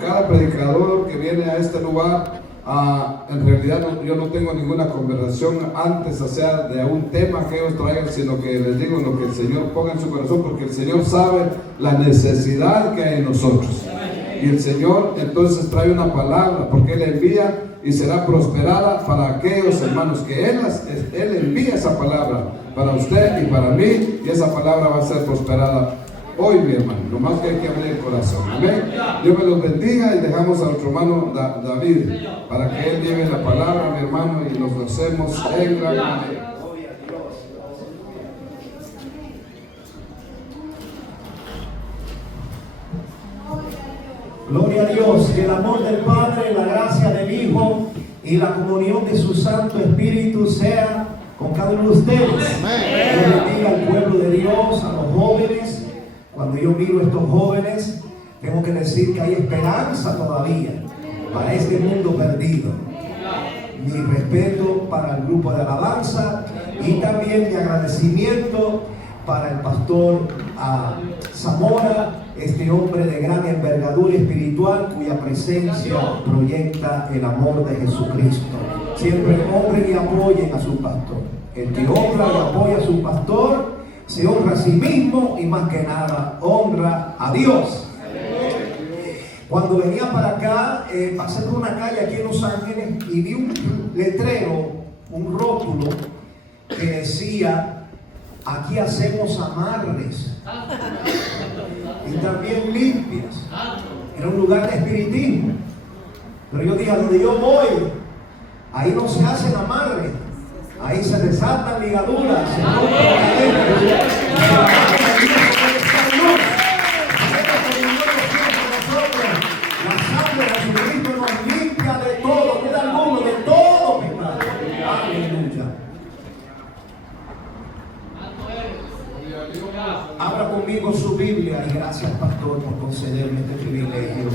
cada predicador que viene a este lugar, en realidad yo no tengo ninguna conversación antes, o sea, de un tema que ellos traigan, sino que les digo lo que el Señor ponga en su corazón, porque el Señor sabe la necesidad que hay en nosotros. Y el Señor entonces trae una palabra, porque Él envía y será prosperada para aquellos hermanos que Él envía esa palabra para usted y para mí, y esa palabra va a ser prosperada hoy, mi hermano. Nomás que hay que abrir el corazón. Amén. Dios me los bendiga, y dejamos a nuestro hermano David para que él lleve la palabra, mi hermano, y nos hacemos en gran manera. Gloria a Dios, que el amor del Padre, la gracia del Hijo y la comunión de su Santo Espíritu sea con cada uno de ustedes. Yo bendiga al pueblo de Dios, a los jóvenes. Cuando yo miro a estos jóvenes, tengo que decir que hay esperanza todavía para este mundo perdido. Mi respeto para el grupo de alabanza y también mi agradecimiento para el pastor Zamora, este hombre de gran envergadura espiritual cuya presencia proyecta el amor de Jesucristo. Siempre honren y apoyen a su pastor. El que honra y apoya a su pastor se honra a sí mismo, y más que nada honra a Dios. Cuando venía para acá, pasé por una calle aquí en Los Ángeles y vi un letrero, un rótulo que decía: aquí hacemos amarres y también limpias. Era un lugar de espiritismo. Pero yo dije, a donde yo voy, ahí no se hacen amarres, ahí se desatan ligaduras, se rompen cadenas. La sangre de Jesucristo nos limpia de todo, de alguno, de todo pecado. Aleluya. Abra conmigo su Biblia, y gracias, pastor, por concederme este privilegio.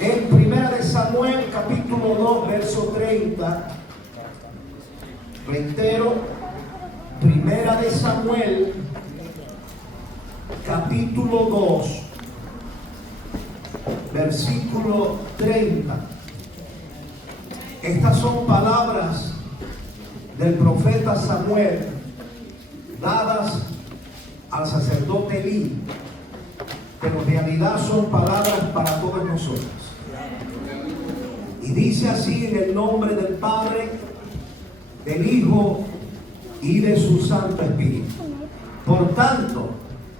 En 1 Samuel capítulo 2 verso 30, reitero, 1 Samuel capítulo 2 versículo 30. Estas son palabras del profeta Samuel dadas al sacerdote Elí, pero en realidad son palabras para todos nosotros. Y dice así: en el nombre del Padre, del Hijo y de su Santo Espíritu. Por tanto,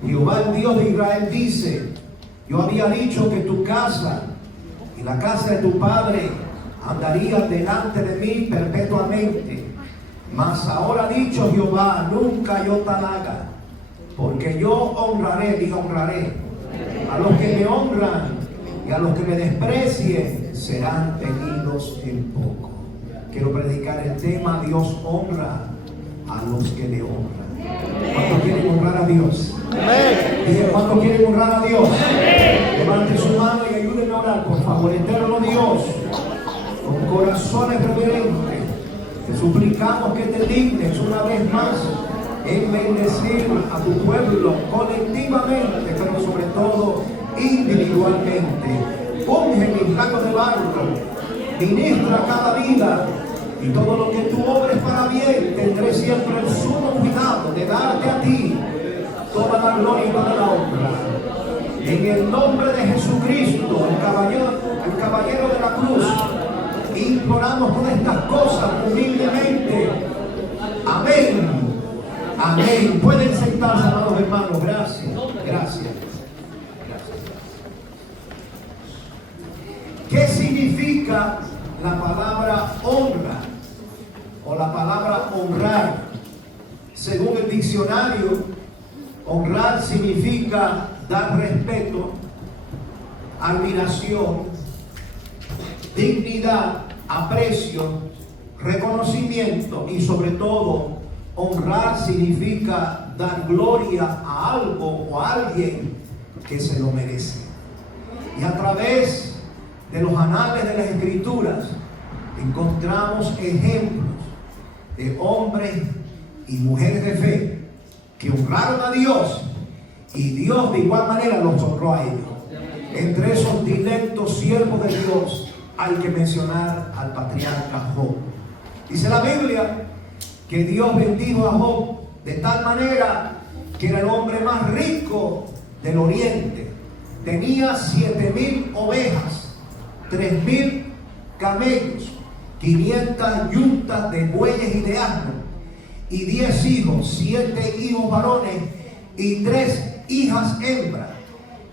Jehová el Dios de Israel dice: yo había dicho que tu casa y la casa de tu padre andarían delante de mí perpetuamente. Mas ahora ha dicho Jehová: nunca yo tal haga, porque yo honraré, diga honraré, a los que me honran, y a los que me desprecien serán tenidos en poco. Quiero predicar el tema: Dios honra a los que le honran. ¿Cuántos quieren honrar a Dios? Dije, ¿cuántos quieren honrar a Dios? Levante su mano y ayúdenme a orar, por favor. Eterno Dios, con corazones reverentes, te suplicamos que te dignes una vez más en bendecir a tu pueblo colectivamente, pero sobre todo individualmente. Unge mis labios de barro, ministra cada vida, y todo lo que tú obres para bien. Tendré siempre el sumo cuidado de darte a ti toda la gloria y toda la honra. En el nombre de Jesucristo, el caballero de la cruz, imploramos todas estas cosas humildemente. Amén. Amén. Pueden sentarse, amados hermanos. Gracias. Gracias. ¿Qué significa la palabra honra o la palabra honrar? Según el diccionario, honrar significa dar respeto, admiración, dignidad, aprecio, reconocimiento, y sobre todo, honrar significa dar gloria a algo o a alguien que se lo merece. Y a través de los anales de las Escrituras encontramos ejemplos de hombres y mujeres de fe que honraron a Dios, y Dios de igual manera los honró a ellos. Entre esos directos siervos de Dios hay que mencionar al patriarca Job. Dice la Biblia que Dios bendijo a Job de tal manera que era el hombre más rico del oriente. Tenía 7,000 ovejas, 3,000 camellos, 500 yuntas de bueyes y de asnos, y 10 hijos, 7 hijos varones y 3 hijas hembras.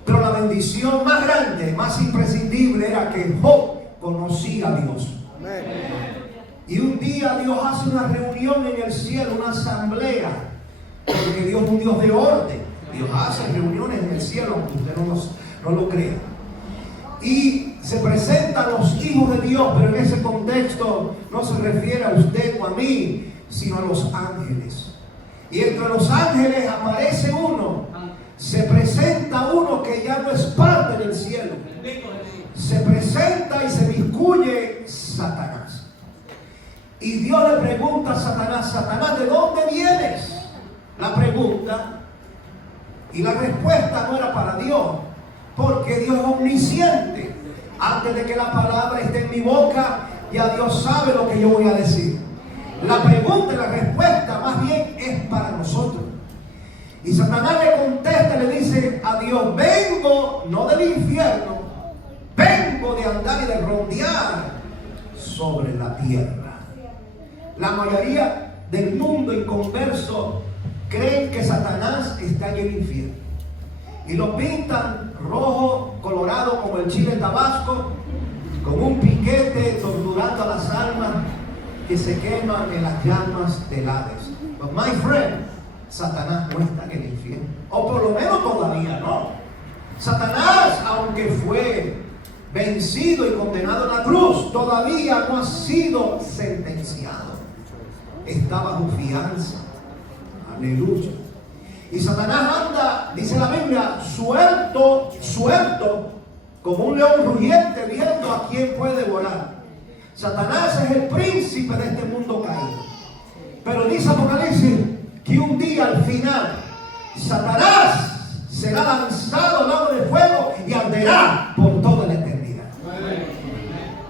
Pero la bendición más grande, más imprescindible, era que Job conocía a Dios. Y un día Dios hace una reunión en el cielo, una asamblea, porque Dios es un Dios de orden. Dios hace reuniones en el cielo, aunque usted no lo crea. Y se presentan los hijos de Dios, pero en ese contexto no se refiere a usted o a mí, sino a los ángeles. Y entre los ángeles aparece uno, se presenta uno que ya no es parte del cielo. Se presenta y se miscuye Satanás. Y Dios le pregunta a Satanás: Satanás, ¿de dónde vienes? La pregunta. Y la respuesta no era para Dios, porque Dios es omnisciente. Antes de que la palabra esté en mi boca, ya Dios sabe lo que yo voy a decir. La pregunta y la respuesta más bien es para nosotros. Y Satanás le contesta, le dice a Dios: vengo no del infierno, vengo de andar y de rondear sobre la tierra. La mayoría del mundo inconverso creen que Satanás está en el infierno y lo pintan rojo, colorado como el chile tabasco, con un piquete torturando a las almas que se queman en las llamas del Hades. But my friend, Satanás no está en el infierno, o por lo menos todavía no. Satanás, aunque fue vencido y condenado en la cruz, todavía no ha sido sentenciado. Está bajo fianza. Aleluya. Y Satanás anda, dice la Biblia, suelto, como un león rugiente, viendo a quién puede devorar. Satanás es el príncipe de este mundo caído. Pero dice Apocalipsis que un día al final Satanás será lanzado al lago de fuego y arderá por toda la eternidad.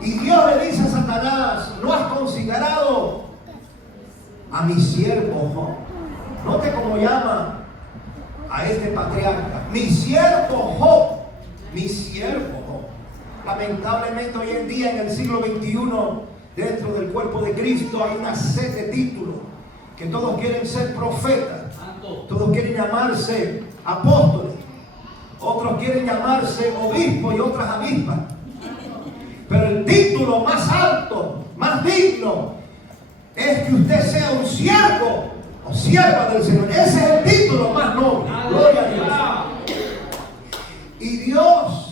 Y Dios le dice a Satanás: ¿no has considerado a mi siervo Job? Note cómo llama a este patriarca: mi siervo Job, mi siervo Job. Lamentablemente hoy en día, en el siglo XXI, dentro del cuerpo de Cristo hay una sed de títulos, que todos quieren ser profetas, todos quieren llamarse apóstoles, otros quieren llamarse obispos y otras avispas. Pero el título más alto, más digno, es que usted sea un siervo o sierva del Señor. Ese es el título más noble. Gloria a Dios. Y Dios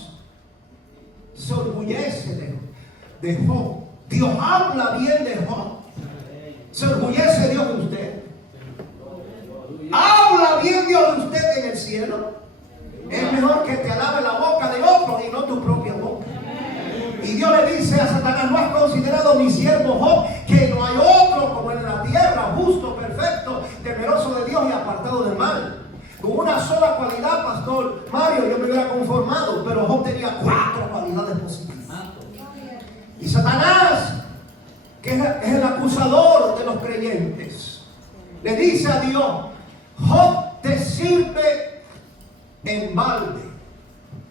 se orgullece de Job. Dios habla bien de Job. ¿Se orgullece Dios de usted? ¿Habla bien Dios de usted en el cielo? Es mejor que te alabe la boca de otro y no tu propia boca. Y Dios le dice a Satanás: ¿no has considerado mi siervo Job, que no hay otro como él en la tierra, justo, perfecto, temeroso de Dios y apartado del mal? Con una sola cualidad, Pastor Mario, yo me hubiera conformado, pero Job tenía 4 cualidades positivas. Y Satanás, que es el acusador de los creyentes, le dice a Dios: Job te sirve en balde,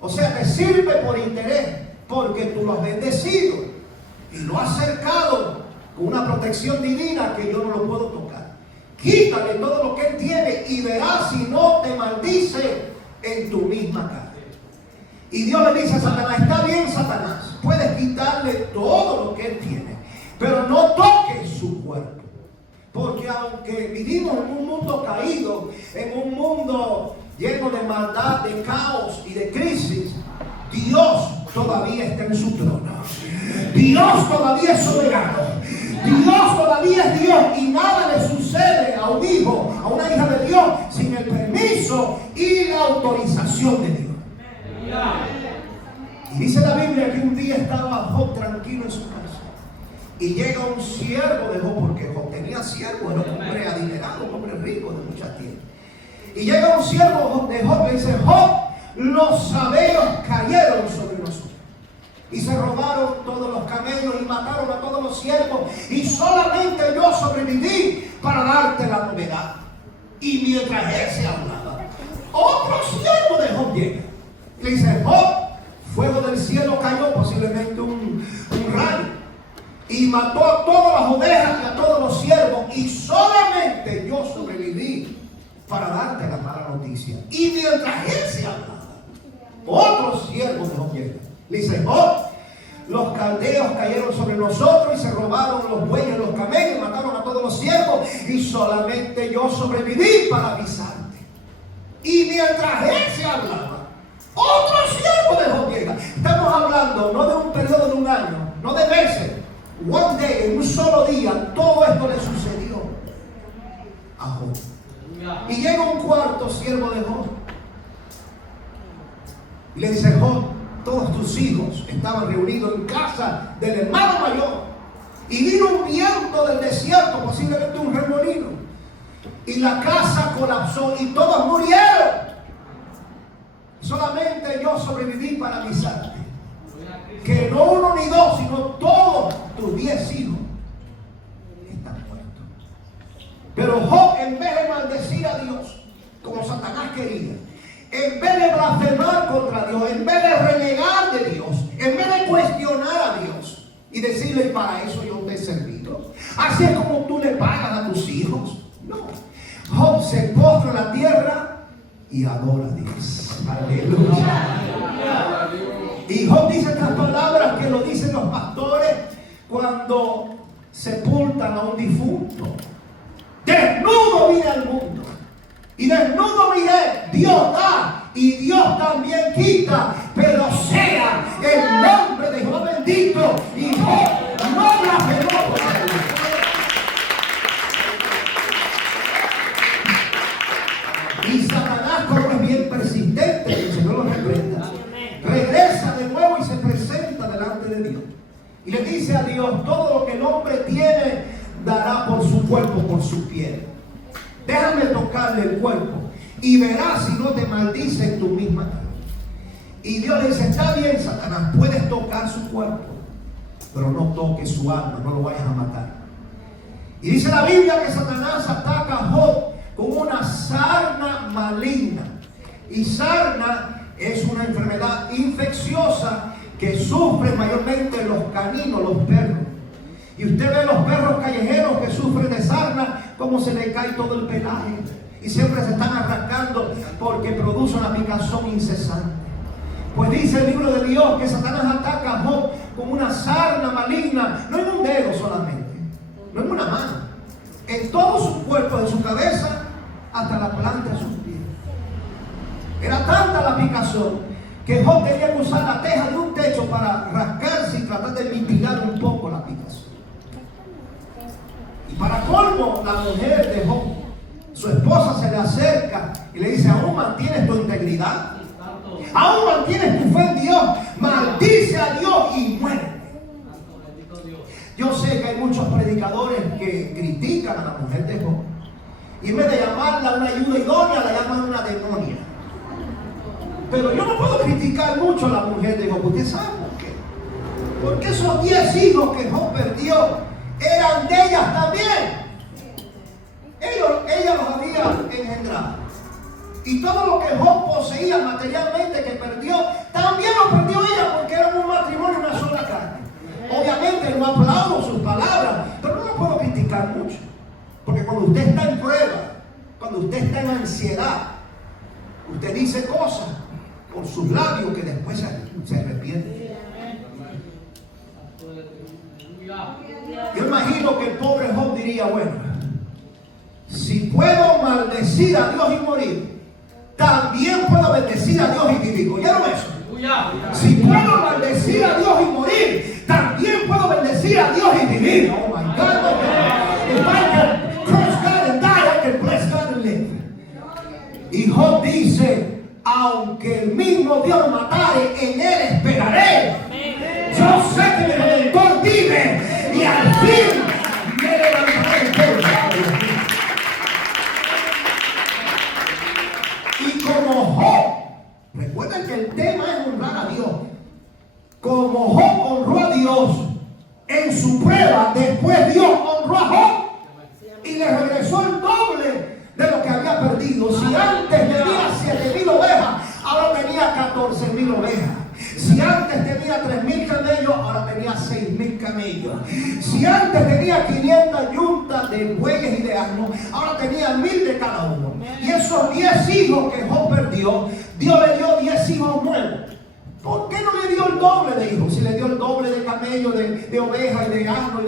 o sea, te sirve por interés, porque tú lo has bendecido y lo has cercado con una protección divina que yo no lo puedo tocar. Quítale todo lo que él tiene y verás si no te maldice en tu misma cara. Y Dios le dice a Satanás: está bien, Satanás, puedes quitarle todo lo que él tiene, pero no toques su cuerpo. Porque aunque vivimos en un mundo caído, en un mundo lleno de maldad, de caos y de crisis, Dios todavía está en su trono. Dios todavía es soberano. Dios todavía es Dios y nada le sucede a un hijo, a una hija de Dios, sin el permiso y la autorización de Dios. Y dice la Biblia que un día estaba Job tranquilo en su casa y llega un siervo de Job, porque Job tenía siervo, era un hombre adinerado, un hombre rico de muchas tierras. Y llega un siervo de Job y le dice: Job, los sabeos cayeron sobre nosotros. Y se robaron todos los camellos y mataron a todos los siervos. Y solamente yo sobreviví para darte la novedad. Y mientras él se hablaba, otro siervo de Job llega. Le dice: Job, fuego del cielo cayó, posiblemente un rayo, y mató a todas las ovejas y a todos los siervos. Y solamente yo sobreviví para darte la mala noticia. Y mientras él se hablaba, otro siervo de Job llega. Le dice: Job, los caldeos cayeron sobre nosotros y se robaron los bueyes y los camellos, mataron a todos los siervos, y solamente yo sobreviví para avisarte. Y mientras él se hablaba, otro siervo de Job llega. Estamos hablando no de un periodo de un año, no de meses. One day, en un solo día, todo esto le sucedió a Job. Y llega un cuarto siervo de Job y le dice: Job, todos tus hijos estaban reunidos en casa del hermano mayor, y vino un viento del desierto, posiblemente un remolino, y la casa colapsó y todos murieron. Solamente yo sobreviví para avisarte que no uno ni dos, sino todos tus 10 hijos están muertos. Pero Job, en vez de maldecir a Dios como Satanás quería, en vez de blasfemar contra Dios, en vez de renegar de Dios, en vez de cuestionar a Dios y decirle: y para eso yo te he servido, así es como tú le pagas a tus hijos. No, Job se postra en la tierra y adora a Dios. Aleluya. Y Job dice estas palabras que lo dicen los pastores cuando sepultan a un difunto: desnudo vine al mundo y desnudo miré. Dios da y Dios también quita, pero sea el nombre de Jehová bendito. Y Job no blasfemó contra Dios. Y Satanás, como es bien persistente, que el Señor lo reprenda, regresa de nuevo y se presenta delante de Dios y le dice a Dios: todo lo que el hombre tiene dará por su cuerpo, por su piel. Déjame tocarle el cuerpo y verás si no te maldice en tu misma cara. Y Dios le dice: está bien, Satanás, puedes tocar su cuerpo, pero no toques su alma, no lo vayas a matar. Y dice la Biblia que Satanás ataca a Job con una sarna maligna. Y sarna es una enfermedad infecciosa que sufren mayormente los caninos, los perros. Y usted ve los perros callejeros que sufren de sarna, como se le cae todo el pelaje. Y siempre se están arrancando porque produce una picazón incesante. Pues dice el libro de Dios que Satanás ataca a Job con una sarna maligna, no en un dedo solamente, no en una mano, en todo su cuerpo, de su cabeza hasta la planta de sus pies. Era tanta la picazón que Job tenía que usar la teja de un techo para rascarse y tratar de mitigar un poco la picazón. Y para colmo, la mujer de Job, su esposa, se le acerca y le dice: ¿aún mantienes tu integridad? ¿Aún mantienes tu fe en Dios? Maldice a Dios y muere. Yo sé que hay muchos predicadores que critican a la mujer de Job, y en vez de llamarla una ayuda idónea, la llaman una demonia. Pero yo no puedo criticar mucho a la mujer de Job. ¿Usted sabe por qué? Porque esos 10 hijos que Job perdió eran de ellas también. Ella los había engendrado. Y todo lo que Job poseía materialmente que perdió, también lo perdió ella, porque era un matrimonio, una sola carne. Obviamente no aplaudo sus palabras, pero no lo puedo criticar mucho. Porque cuando usted está en prueba, cuando usted está en ansiedad, usted dice cosas por sus labios que después se arrepiente. Yo imagino que el pobre Job diría: bueno, si puedo maldecir a Dios y morir, también puedo bendecir a Dios y vivir. ¿Oyeron eso? Si puedo maldecir a Dios y morir, también puedo bendecir a Dios y vivir. Oh my God. If I can curse God and die, I can bless God and live. Y Job dice: aunque el mismo Dios matare, en él esperaré. Yo sé que mi Redentor vive y al fin me levantaré. Y como Job, recuerda su prueba, después Dios honró a Job y le regresó el doble de lo que había perdido. Si antes tenía 7,000 ovejas, ahora tenía 14,000 ovejas. Si antes tenía 3,000 camellos, ahora tenía 6,000 camellos. Si antes tenía 500 yuntas de bueyes y de asnos, ahora tenía 1,000 de cada uno. Y esos 10 hijos que Job perdió, Dios le dio 10 hijos nuevos. ¿Por qué no le dio el doble de hijos? Si le dio el doble de camellos, de ovejas y de asnos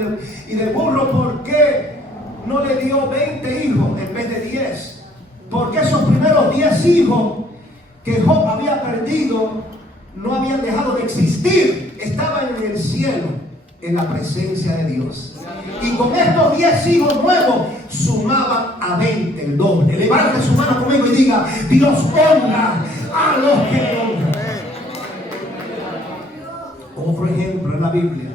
y de burro, ¿por qué no le dio 20 hijos en vez de 10? Porque esos primeros 10 hijos que Job había perdido no habían dejado de existir, estaban en el cielo, en la presencia de Dios. Y con estos 10 hijos nuevos sumaban a 20, el doble. Levante su mano conmigo y diga: Dios honra a los que le honran. Otro ejemplo en la Biblia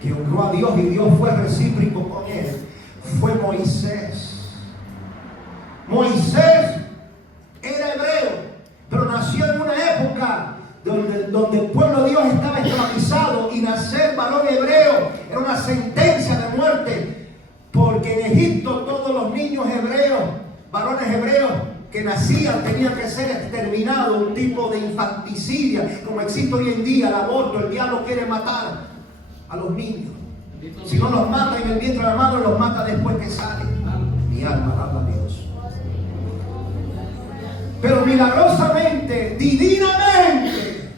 que honró a Dios y Dios fue recíproco con él fue Moisés. Moisés era hebreo, pero nació en una época donde el pueblo de Dios estaba esclavizado, y nacer varón hebreo era una sentencia de muerte, porque en Egipto todos los niños hebreos, varones hebreos que nacían, tenían que ser exterminados, un tipo de infanticidia como existe hoy en día, el aborto. El diablo quiere matar a los niños. Si no los mata en el vientre de la madre, los mata después que salen. Mi alma alaba a Dios. Pero milagrosamente, divinamente,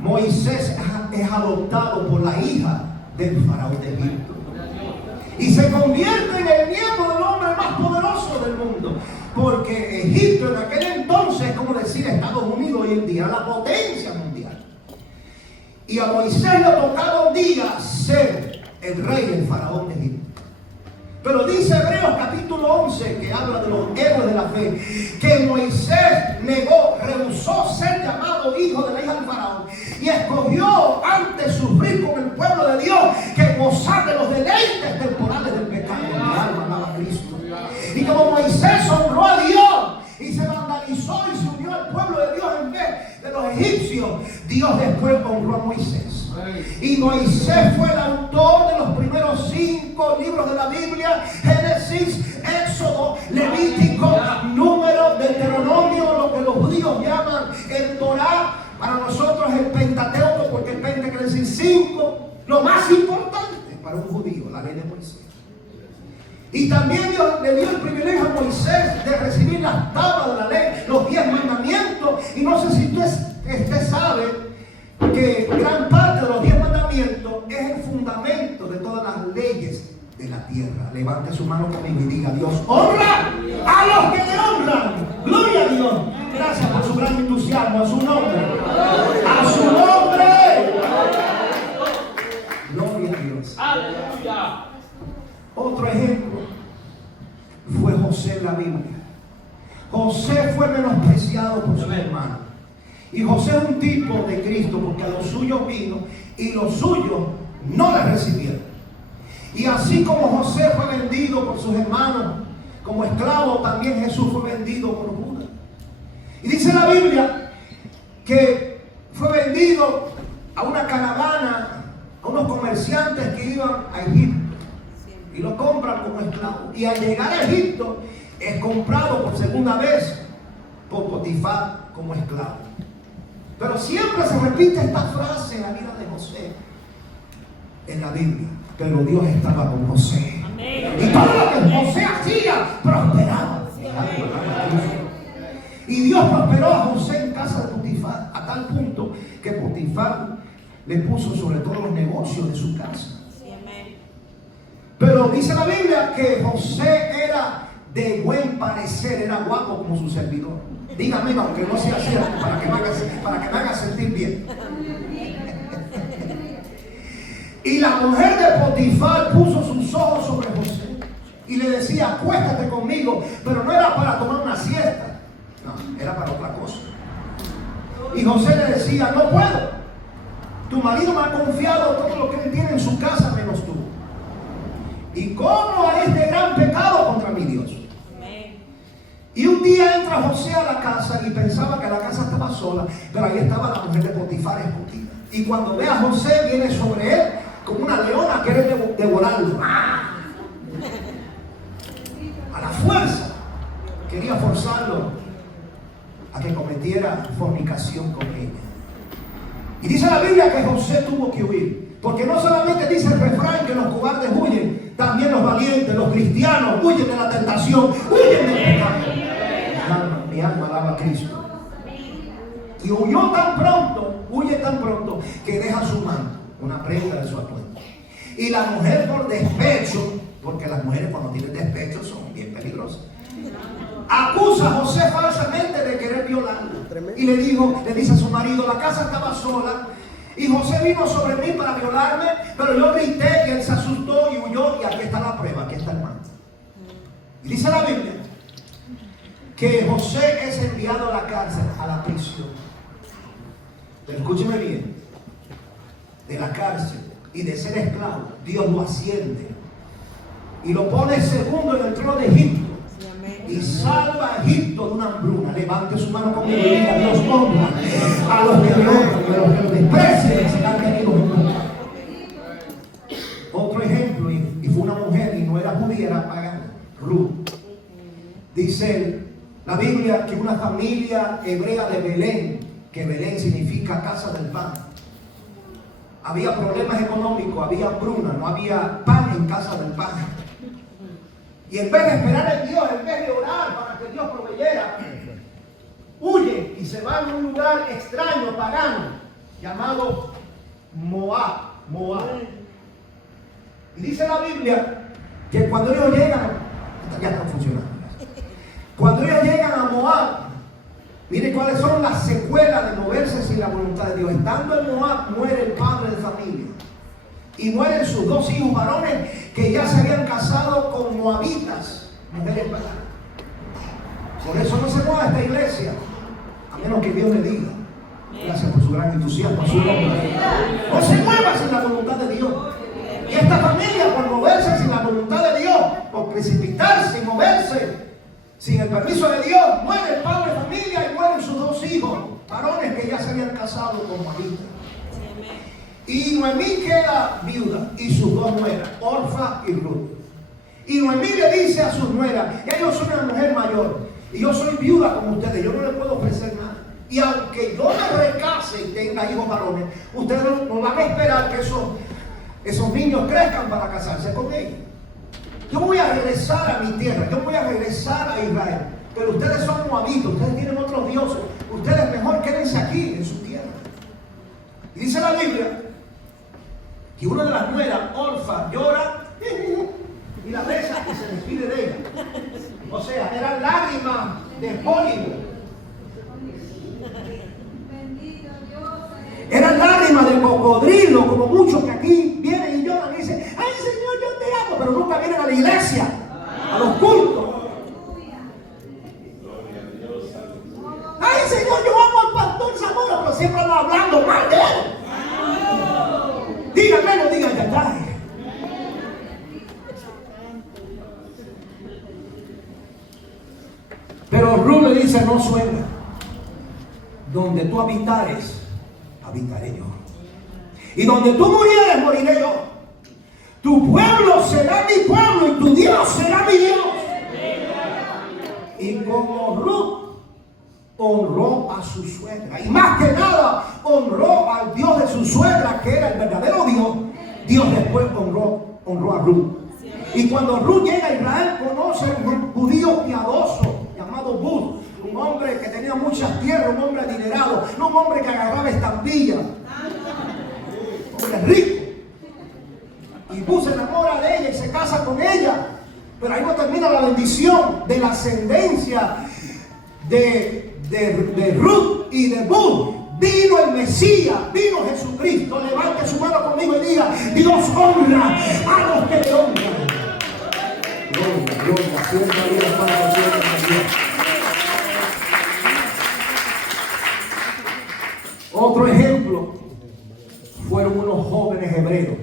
Moisés es adoptado por la hija del faraón de Egipto y se convierte en el nieto del hombre más poderoso del mundo, porque Egipto en aquel entonces es como decir Estados Unidos hoy en día, la potencia mundial. Y a Moisés le tocaba un día ser el rey del faraón de Egipto. Pero dice Hebreos capítulo 11, que habla de los héroes de la fe, que Moisés negó, rehusó ser llamado hijo de la hija del faraón y escogió antes sufrir con el pueblo de Dios que gozar de los deleites temporales del pecado. Mi alma alaba a Cristo. Y como Moisés honró a Dios y se vandalizó y se unió al pueblo de Dios en vez de los egipcios, Dios después honró a Moisés. Y Moisés fue el autor de los primeros 5 libros de la Biblia: Génesis, Éxodo, Levítico, Número, Deuteronomio, lo que los judíos llaman el Torá. Para nosotros el Pentateuco, porque el Pente quiere decir 5, lo más importante para un judío, la ley de Moisés. Y también Dios le dio el privilegio a Moisés de recibir las tablas de la ley, los 10 mandamientos. Y no sé si usted sabe que gran parte de los 10 mandamientos es el fundamento de todas las leyes de la tierra. Levante su mano conmigo y diga: Dios honra a los que le honran. Gloria a Dios. Gracias por su gran entusiasmo. A su nombre. A su nombre. Gloria a Dios. Aleluya. Otro ejemplo fue José en la Biblia. José fue menospreciado por sus hermanos. Y José es un tipo de Cristo, porque a los suyos vino y los suyos no le recibieron. Y así como José fue vendido por sus hermanos como esclavo, también Jesús fue vendido por Judas. Y dice la Biblia que fue vendido a una caravana, a unos comerciantes que iban a Egipto, y lo compran como esclavo. Y al llegar a Egipto es comprado por segunda vez por Potifar como esclavo. Pero siempre se repite esta frase en la vida de José en la Biblia: pero Dios estaba con José. Amén. Y todo lo que José hacía prosperaba. Y Dios prosperó a José en casa de Potifar, a tal punto que Potifar le puso sobre todos los negocios de su casa. Pero dice la Biblia que José era de buen parecer, era guapo como su servidor. Dígame, aunque no sea cierto, para que me haga sentir bien. Y la mujer de Potifar puso sus ojos sobre José y le decía: acuéstate conmigo. Pero no era para tomar una siesta, no, era para otra cosa. Y José le decía: no puedo, tu marido me ha confiado todo lo que él tiene en su casa menos tú. ¿Y cómo a este gran pecado contra mi Dios? Y un día entra José a la casa y pensaba que la casa estaba sola, pero ahí estaba la mujer de Potifar escondida. Y cuando ve a José, viene sobre él como una leona, quiere devorarlo. A la fuerza. Quería forzarlo a que cometiera fornicación con ella. Y dice la Biblia que José tuvo que huir. Porque no solamente dice el refrán que los cobardes huyen, también los valientes, los cristianos huyen de la tentación, huyen del pecado. Mi alma alaba a Cristo. Y huyó tan pronto, huye tan pronto, que deja su manto, una prenda de su atuendo. Y la mujer, por despecho, porque las mujeres cuando tienen despecho son bien peligrosas, acusa a José falsamente de querer violarlo. Y le dice a su marido, la casa estaba sola y José vino sobre mí para violarme, pero yo grité y él se asustó y huyó, y aquí está la prueba, aquí está el manto. Y dice la Biblia que José es enviado a la cárcel, a la prisión. Pero escúcheme bien, de la cárcel y de ser esclavo, Dios lo asciende y lo pone segundo en el trono de Egipto. Y salva a Egipto de una hambruna. Levante su mano conmigo y diga: Dios honra a los que le honran, a los que lo desprecian serán tenidos en cuenta. Otro ejemplo, y fue una mujer y no era judía, era pagana, Ruth. Dice la Biblia que una familia hebrea de Belén, que Belén significa casa del pan, había problemas económicos, había hambruna, no había pan en casa del pan. Y en vez de esperar en Dios, en vez de orar para que Dios proveyera, huye y se va a un lugar extraño, pagano, llamado Moab. Y dice la Biblia que cuando ellos llegan, ya están funcionando. Cuando ellos llegan a Moab, miren cuáles son las secuelas de moverse sin la voluntad de Dios. Estando en Moab, muere el padre de familia. Y mueren sus dos hijos varones que ya se habían casado con moabitas, mujeres paganas. Por eso no se mueva esta iglesia, a menos que Dios le diga. Gracias por su gran entusiasmo, a su nombre. No se mueva sin la voluntad de Dios. Y esta familia, por moverse sin la voluntad de Dios, por precipitarse y moverse sin el permiso de Dios, muere el padre de familia y mueren sus dos hijos varones que ya se habían casado con moabitas. Y Noemí queda viuda y sus dos nueras, Orfa y Ruth. Y Noemí le dice a sus nueras: ya yo soy una mujer mayor y yo soy viuda como ustedes, yo no les puedo ofrecer nada. Y aunque yo me recase y tenga hijos varones, ustedes no van a esperar que esos niños crezcan para casarse con ellos. Yo voy a regresar a mi tierra, yo voy a regresar a Israel. Pero ustedes son moabitos, ustedes tienen otros dioses. Ustedes mejor quédense aquí en su tierra. Y dice la Biblia que una de las nueras, Orfa, llora y la besa y se despide de ella. O sea, eran lágrimas de Hollywood. Eran lágrimas de cocodrilo, como muchos que aquí vienen y lloran y dicen: ay Señor, yo te amo, pero nunca vienen a la iglesia, a los cultos. Ay Señor, yo amo al pastor Zamora, pero siempre ando hablando mal de él. Díganme, no digan ya está. Pero Ruth le dice: no, suegra, donde tú habitares, habitaré yo. Y donde tú murieres, moriré yo. Tu pueblo será mi pueblo y tu Dios será mi Dios. Y como Ruth honró a su suegra, y más que nada honró al Dios de su suegra, que era el verdadero Dios, Dios después honró a Ruth. Y cuando Ruth llega a Israel, conoce a un judío piadoso llamado Bud, un hombre que tenía muchas tierras, un hombre adinerado, no un hombre que agarraba estampillas, un hombre rico. Y Bud se enamora de ella y se casa con ella. Pero ahí no termina la bendición de la ascendencia de Ruth y de Bud. Vino el Mesías, vino Jesucristo. Levante su mano conmigo y diga: Dios honra a los que le honran. Gloria, siempre Dios para siempre. Otro ejemplo fueron unos jóvenes hebreos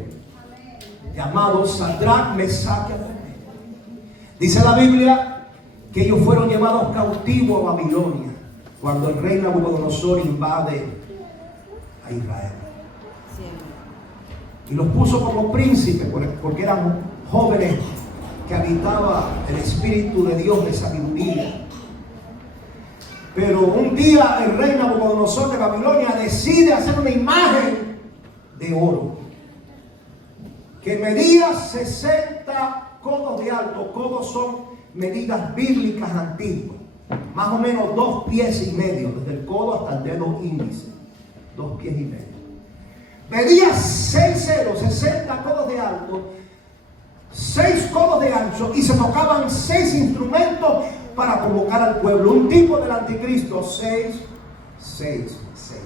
llamados Sadrach, Mesach y Abednego. Dice la Biblia que ellos fueron llevados cautivos a Babilonia cuando el rey Nabucodonosor invade a Israel. Y los puso como príncipes porque eran jóvenes que habitaba el Espíritu de Dios de sabiduría. Pero un día el rey Nabucodonosor de Babilonia decide hacer una imagen de oro que medía 60 codos de alto. Codos son medidas bíblicas antiguas, más o menos 2 pies y medio, desde el codo hasta el dedo índice, 2 pies y medio. Medía 60 codos de alto, 6 codos de ancho, y se tocaban 6 instrumentos para convocar al pueblo. Un tipo del anticristo, 6, 6, 6.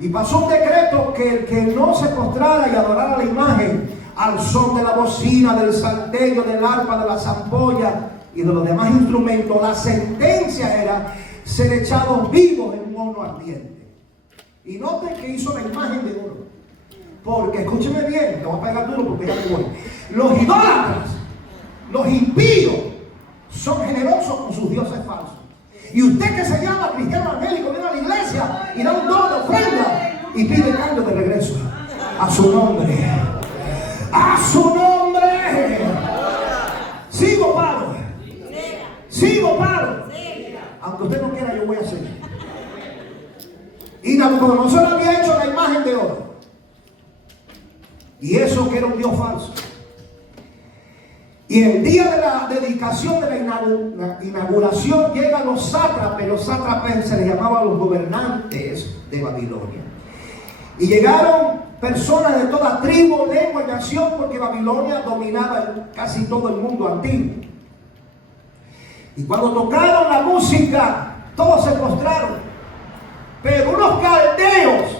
Y pasó un decreto que el que no se postrara y adorara la imagen al son de la bocina, del salterio, del arpa, de la zampolla y de los demás instrumentos, la sentencia era ser echados vivos en un horno ardiente. Y noten que hizo la imagen de oro. Porque, escúcheme bien, te voy a pegar duro porque ya me voy. Los idólatras, los impíos, son generosos con sus dioses falsos. Y usted que se llama cristiano evangélico viene a la iglesia y da un don de ofrenda y pide cambio de regreso. A su nombre. A su nombre. Sigo paro. Sigo paro. Aunque usted no quiera, yo voy a seguir. Y Nabucodonosor había hecho la imagen de oro. Y eso que era un dios falso. Y el día de la dedicación de la inauguración llegan los sátrapes. Los sátrapes se les llamaba los gobernantes de Babilonia. Y llegaron personas de toda tribu, lengua y nación, porque Babilonia dominaba casi todo el mundo antiguo. Y cuando tocaron la música, todos se postraron. Pero unos caldeos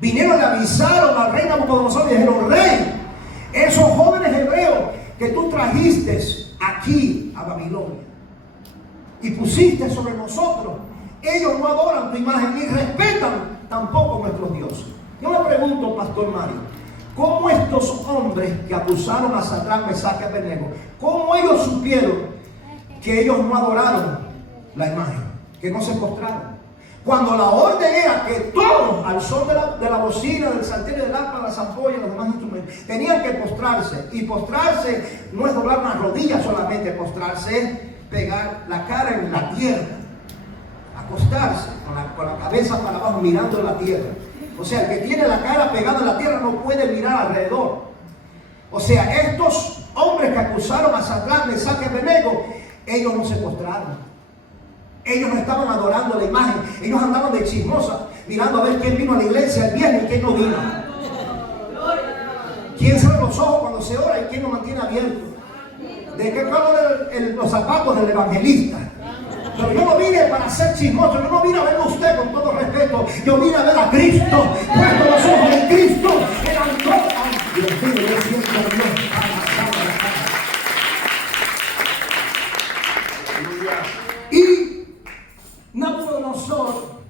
vinieron y le avisaron al rey Nabucodonosor y dijeron: rey, esos jóvenes hebreos que tú trajiste aquí a Babilonia y pusiste sobre nosotros, ellos no adoran tu imagen ni respetan tampoco nuestros dioses. Yo me pregunto, Pastor Mario, ¿cómo estos hombres que acusaron a Sadrach, Mesach y Abednego, cómo ellos supieron que ellos no adoraron la imagen, que no se postraron? Cuando la orden era que todos, al son de la bocina, del salterio, del arpa, de la zampolla y los demás instrumentos, tenían que postrarse. Y postrarse no es doblar una rodilla solamente, postrarse es pegar la cara en la tierra, acostarse con la cabeza para abajo mirando la tierra. O sea, el que tiene la cara pegada en la tierra no puede mirar alrededor. O sea, estos hombres que acusaron a Sadrach, Mesach y Abednego, ellos no se postraron. Ellos no estaban adorando la imagen. Ellos andaban de chismosa, mirando a ver quién vino a la iglesia el viernes y quién no vino. Quién cierra los ojos cuando se ora y quién lo mantiene abierto. ¿De qué color los zapatos del evangelista? Pero yo no vine para ser chismoso. Yo no vine a ver a usted, con todo respeto. Yo vine a ver a Cristo. Puesto los ojos en Cristo. El autor. Dios mío, yo siento a Dios. Y Nabucodonosor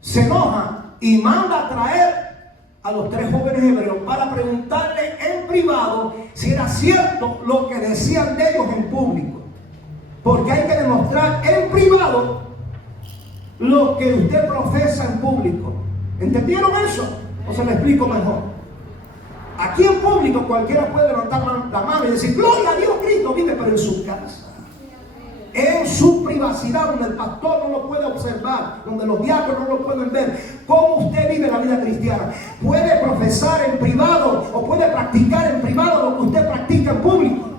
se enoja y manda a traer a los 3 jóvenes hebreos para preguntarle en privado si era cierto lo que decían de ellos en público. Porque hay que demostrar en privado lo que usted profesa en público. ¿Entendieron eso? ¿O se lo explico mejor? Aquí en público cualquiera puede levantar la mano y decir: gloria a Dios, Cristo vive, pero en su casa, en su privacidad, donde el pastor no lo puede observar, donde los diáconos no lo pueden ver, cómo usted vive la vida cristiana. Puede profesar en privado o puede practicar en privado lo que usted practica en público.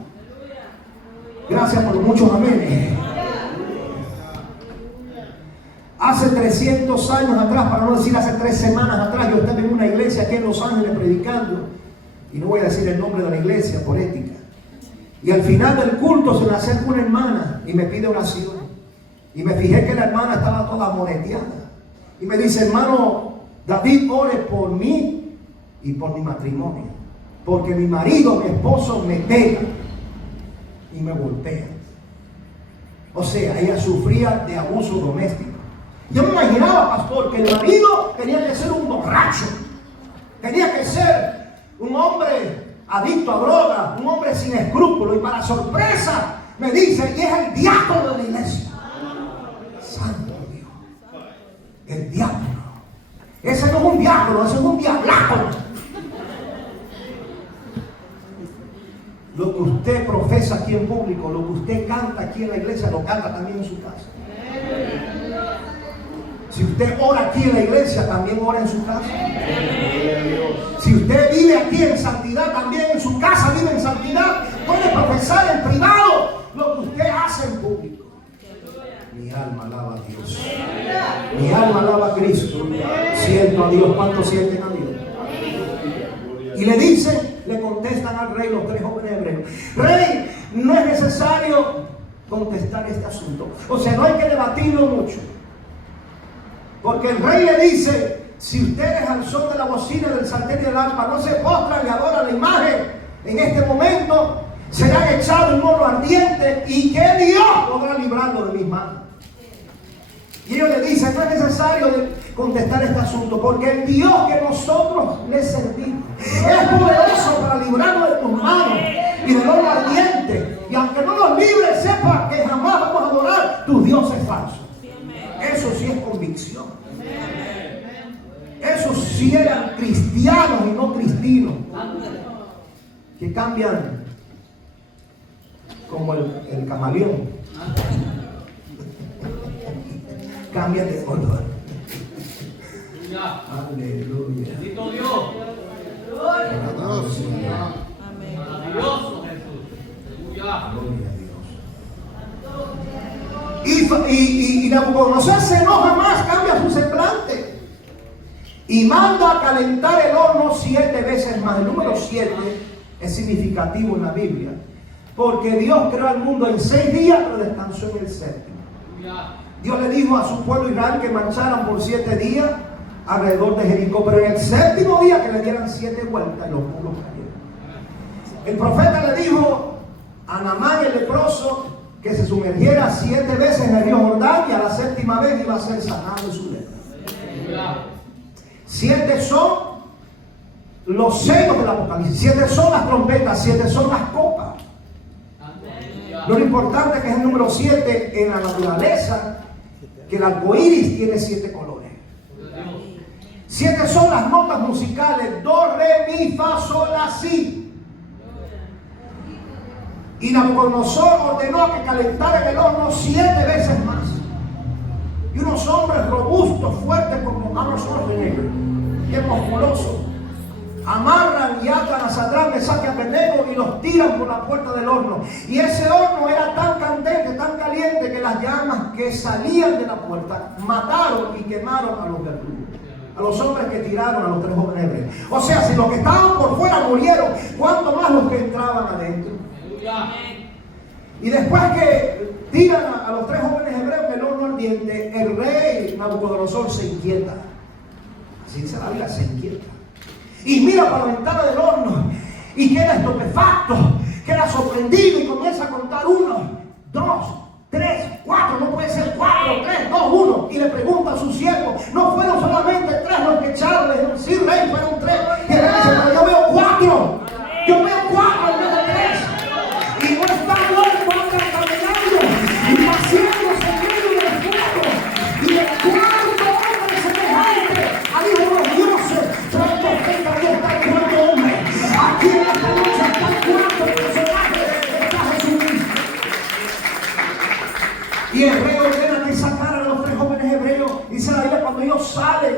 Gracias por muchos amén. Hace 300 años atrás, para no decir hace 3 semanas atrás, yo estaba en una iglesia aquí en Los Ángeles predicando, y no voy a decir el nombre de la iglesia por ética. Y al final del culto se me acerca una hermana y me pide oración. Y me fijé que la hermana estaba toda moreteada. Y me dice: hermano David, ore por mí y por mi matrimonio. Porque mi marido, mi esposo, me pega y me golpea. O sea, ella sufría de abuso doméstico. Yo me imaginaba, pastor, que el marido tenía que ser un borracho. Tenía que ser un hombre adicto a droga, un hombre sin escrúpulos, y para sorpresa me dice: y es el diácono de la iglesia. Santo Dios, el diácono. Ese no es un diácono, eso es un diablácono. Lo que usted profesa aquí en público, lo que usted canta aquí en la iglesia, lo canta también en su casa. Si usted ora aquí en la iglesia, también ora en su casa. Si usted vive aquí en santidad, también en su casa vive en santidad. Puede profesar en privado lo que usted hace en público. Mi alma alaba a Dios. Mi alma alaba a Cristo. Siento a Dios. ¿Cuántos sienten a Dios? Y le dicen, le contestan al rey los tres jóvenes hebreos: Rey, no es necesario contestar este asunto. O sea, no hay que debatirlo mucho. Porque el rey le dice: si ustedes al son de la bocina, del salterio y del arpa no se postran y adoran la imagen, en este momento serán echados en un horno ardiente, y que Dios podrá librarlo de mis manos. Y ellos le dicen: no es necesario contestar este asunto, porque el Dios que nosotros le servimos es poderoso para librarnos de tus manos y del horno ardiente. Y aunque no nos libre, sepa que jamás vamos a adorar tus dioses falsos. Eso sí es convicción. Esos sí eran cristianos y no cristinos, que cambian como el camaleón. Cambian de color. Aleluya. Bendito Dios. Maravilloso Jesús. Aleluya. Y Nabucodonosor se enoja más, cambia su semblante y manda a calentar el horno 7 veces más. El número 7 es significativo en la Biblia, porque Dios creó al mundo en 6 días, pero descansó en el 7º. Dios le dijo a su pueblo Israel que marcharan por 7 días alrededor de Jericó, pero en el 7º día que le dieran 7 vueltas y los muros cayeron. El profeta le dijo a Naamán el leproso que se sumergiera 7 veces en el río Jordán, y a la 7ª vez iba a ser sanado de su lepra. 7 son los sellos del Apocalipsis, 7 son las trompetas, 7 son las copas. Lo importante es que es el número 7 en la naturaleza, que el arco iris tiene 7 colores. 7 son las notas musicales: do, re, mi, fa, sol, la, si. Y Nabucodonosor ordenó que calentaran el horno 7 veces más. Y unos hombres robustos, fuertes como Arnold Schwarzenegger, bien musculosos, amarran y atan a Sadrach, Mesach y Abednego y los tiran por la puerta del horno. Y ese horno era tan candente, tan caliente, que las llamas que salían de la puerta mataron y quemaron a los verdugos, a los hombres que tiraron a los 3 jóvenes hebreos. O sea, si los que estaban por fuera murieron, ¿cuánto más los que entraban adentro? Y después que tiran a los 3 jóvenes hebreos en el horno ardiente, el rey Nabucodonosor se inquieta. Así dice la Biblia, se inquieta. Y mira por la ventana del horno y queda estupefacto, queda sorprendido y comienza a contar 1, 2, 3, 4, no puede ser 4, 3, 2, 1. Y le pregunta a su siervo: no fueron solamente 3 los que echaron. Le dijeron: sí, rey, fueron 3. Y él dice: pero yo veo 4. Yo veo 4 en vez de 3. Y no está muerto, anda caminando y paseándose en medio del fuego. Y el cuarto hombre semejante al hijo de los dioses. Pronto venga aquí está el cuarto hombre. Aquí en esta noche está el cuarto personaje. Está Jesucristo. Y el rey ordena que sacaran a los 3 jóvenes hebreos. Dice la Biblia: cuando ellos salen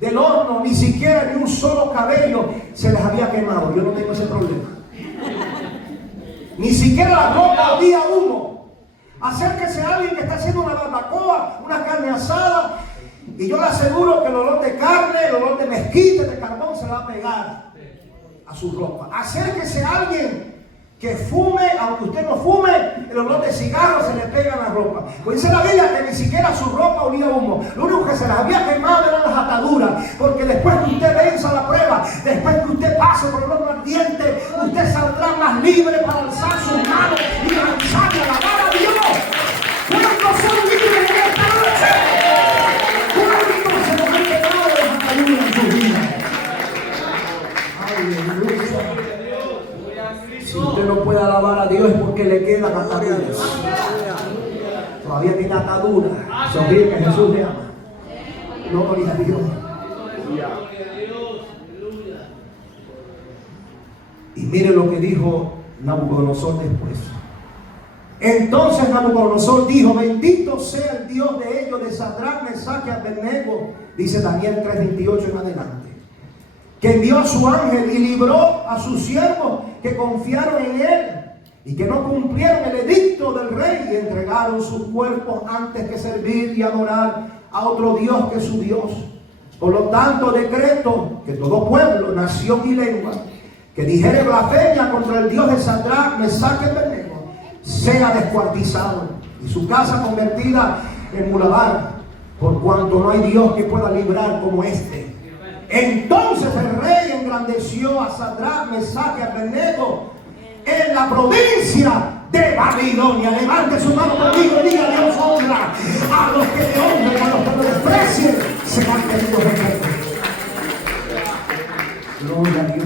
del horno, ni siquiera ni un solo cabello se les había quemado. Yo no tengo ese problema. Ni siquiera la ropa olía a humo. Acérquese a alguien que está haciendo una barbacoa, una carne asada, y yo le aseguro que el olor de carne, el olor de mezquite, de carbón se va a pegar a su ropa. Acérquese a alguien que fume, aunque usted no fume, el olor de cigarro se le pega a la ropa. Pues dice la Biblia que ni siquiera su ropa olía a humo. Lo único que se les había quemado eran las ataduras. Porque después que usted venza la prueba, después que usted pase por el horno ardiente, usted saldrá más libre para alzar sus manos y lanzar y alabar a Dios. ¿Cuántos son libres en esta noche? ¿Cuántos se nos han quemado las ataduras en su vida? Aleluya. Si usted no puede alabar a Dios es porque le quedan ataduras. Todavía tiene ataduras. Sonríe que Jesús le ama. Gloria a Dios. Y mire lo que dijo Nabucodonosor después. Entonces Nabucodonosor dijo: bendito sea el Dios de ellos, de Sadrach, Mesach y Abednego, dice Daniel 3:28 en adelante, que envió a su ángel y libró a sus siervos que confiaron en él y que no cumplieron el edicto del rey y entregaron sus cuerpos antes que servir y adorar a otro Dios que su Dios. Por lo tanto, decreto que todo pueblo, nación y lengua que dijere blasfemia contra el Dios de Sadrach, Mesach y Abednego sea descuartizado y su casa convertida en muladar, por cuanto no hay Dios que pueda librar como este. Entonces el rey engrandeció a Sadrach, Mesach y Abednego en la provincia de Babilonia. Levante su mano conmigo y diga: Dios honra a los que te honran, a los que lo desprecien serán tenidos en cuenta. Gloria a Dios.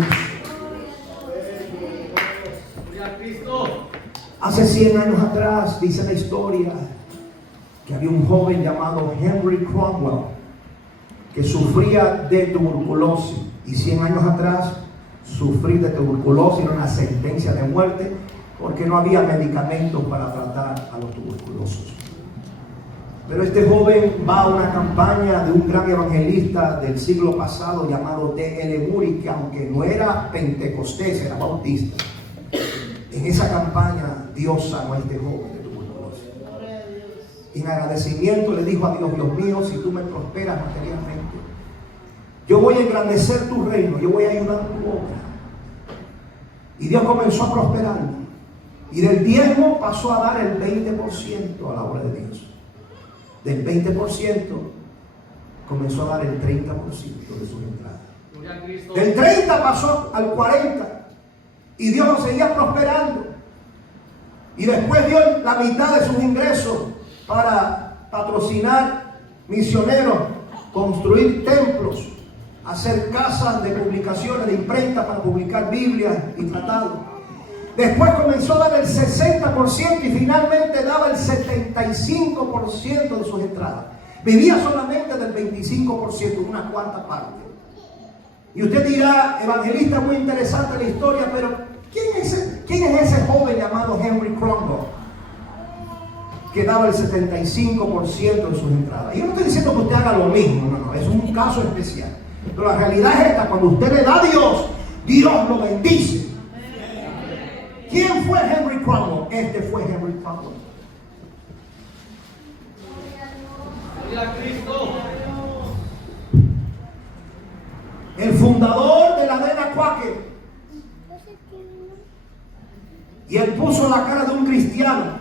Hace 100 años atrás, dice la historia, que había un joven llamado Henry Cromwell que sufría de tuberculosis. Y 100 años atrás, sufrir de tuberculosis era una sentencia de muerte, porque no había medicamentos para tratar a los tuberculosos. Pero este joven va a una campaña de un gran evangelista del siglo pasado llamado D.L. Moody, que aunque no era pentecostés, era bautista. En esa campaña Dios sanó a este joven de tuberculosis. Y en agradecimiento le dijo a Dios: Dios mío, si tú me prosperas materialmente, yo voy a engrandecer tu reino, yo voy a ayudar tu obra. Y Dios comenzó a prosperarlo. Y del diezmo pasó a dar el 20% a la obra de Dios. Del 20% comenzó a dar el 30% de sus entradas. Del 30 pasó al 40%. Y Dios lo seguía prosperando. Y después dio la mitad de sus ingresos para patrocinar misioneros, construir templos, hacer casas de publicaciones, de imprenta para publicar Biblias y tratados. Después comenzó a dar el 60% y finalmente daba el 75% de sus entradas. Vivía solamente del 25%, una cuarta parte. Y usted dirá: evangelista, muy interesante la historia, pero ¿quién es ese joven llamado Henry Cromwell que daba el 75% de sus entradas? Y yo no estoy diciendo que usted haga lo mismo, no, es un caso especial. Pero la realidad es esta: cuando usted le da a Dios, Dios lo bendice. ¿Quién fue Henry Cromwell? Este fue Henry Cromwell. Gloria a Cristo. El fundador de la avena Quaker. Y él puso la cara de un cristiano.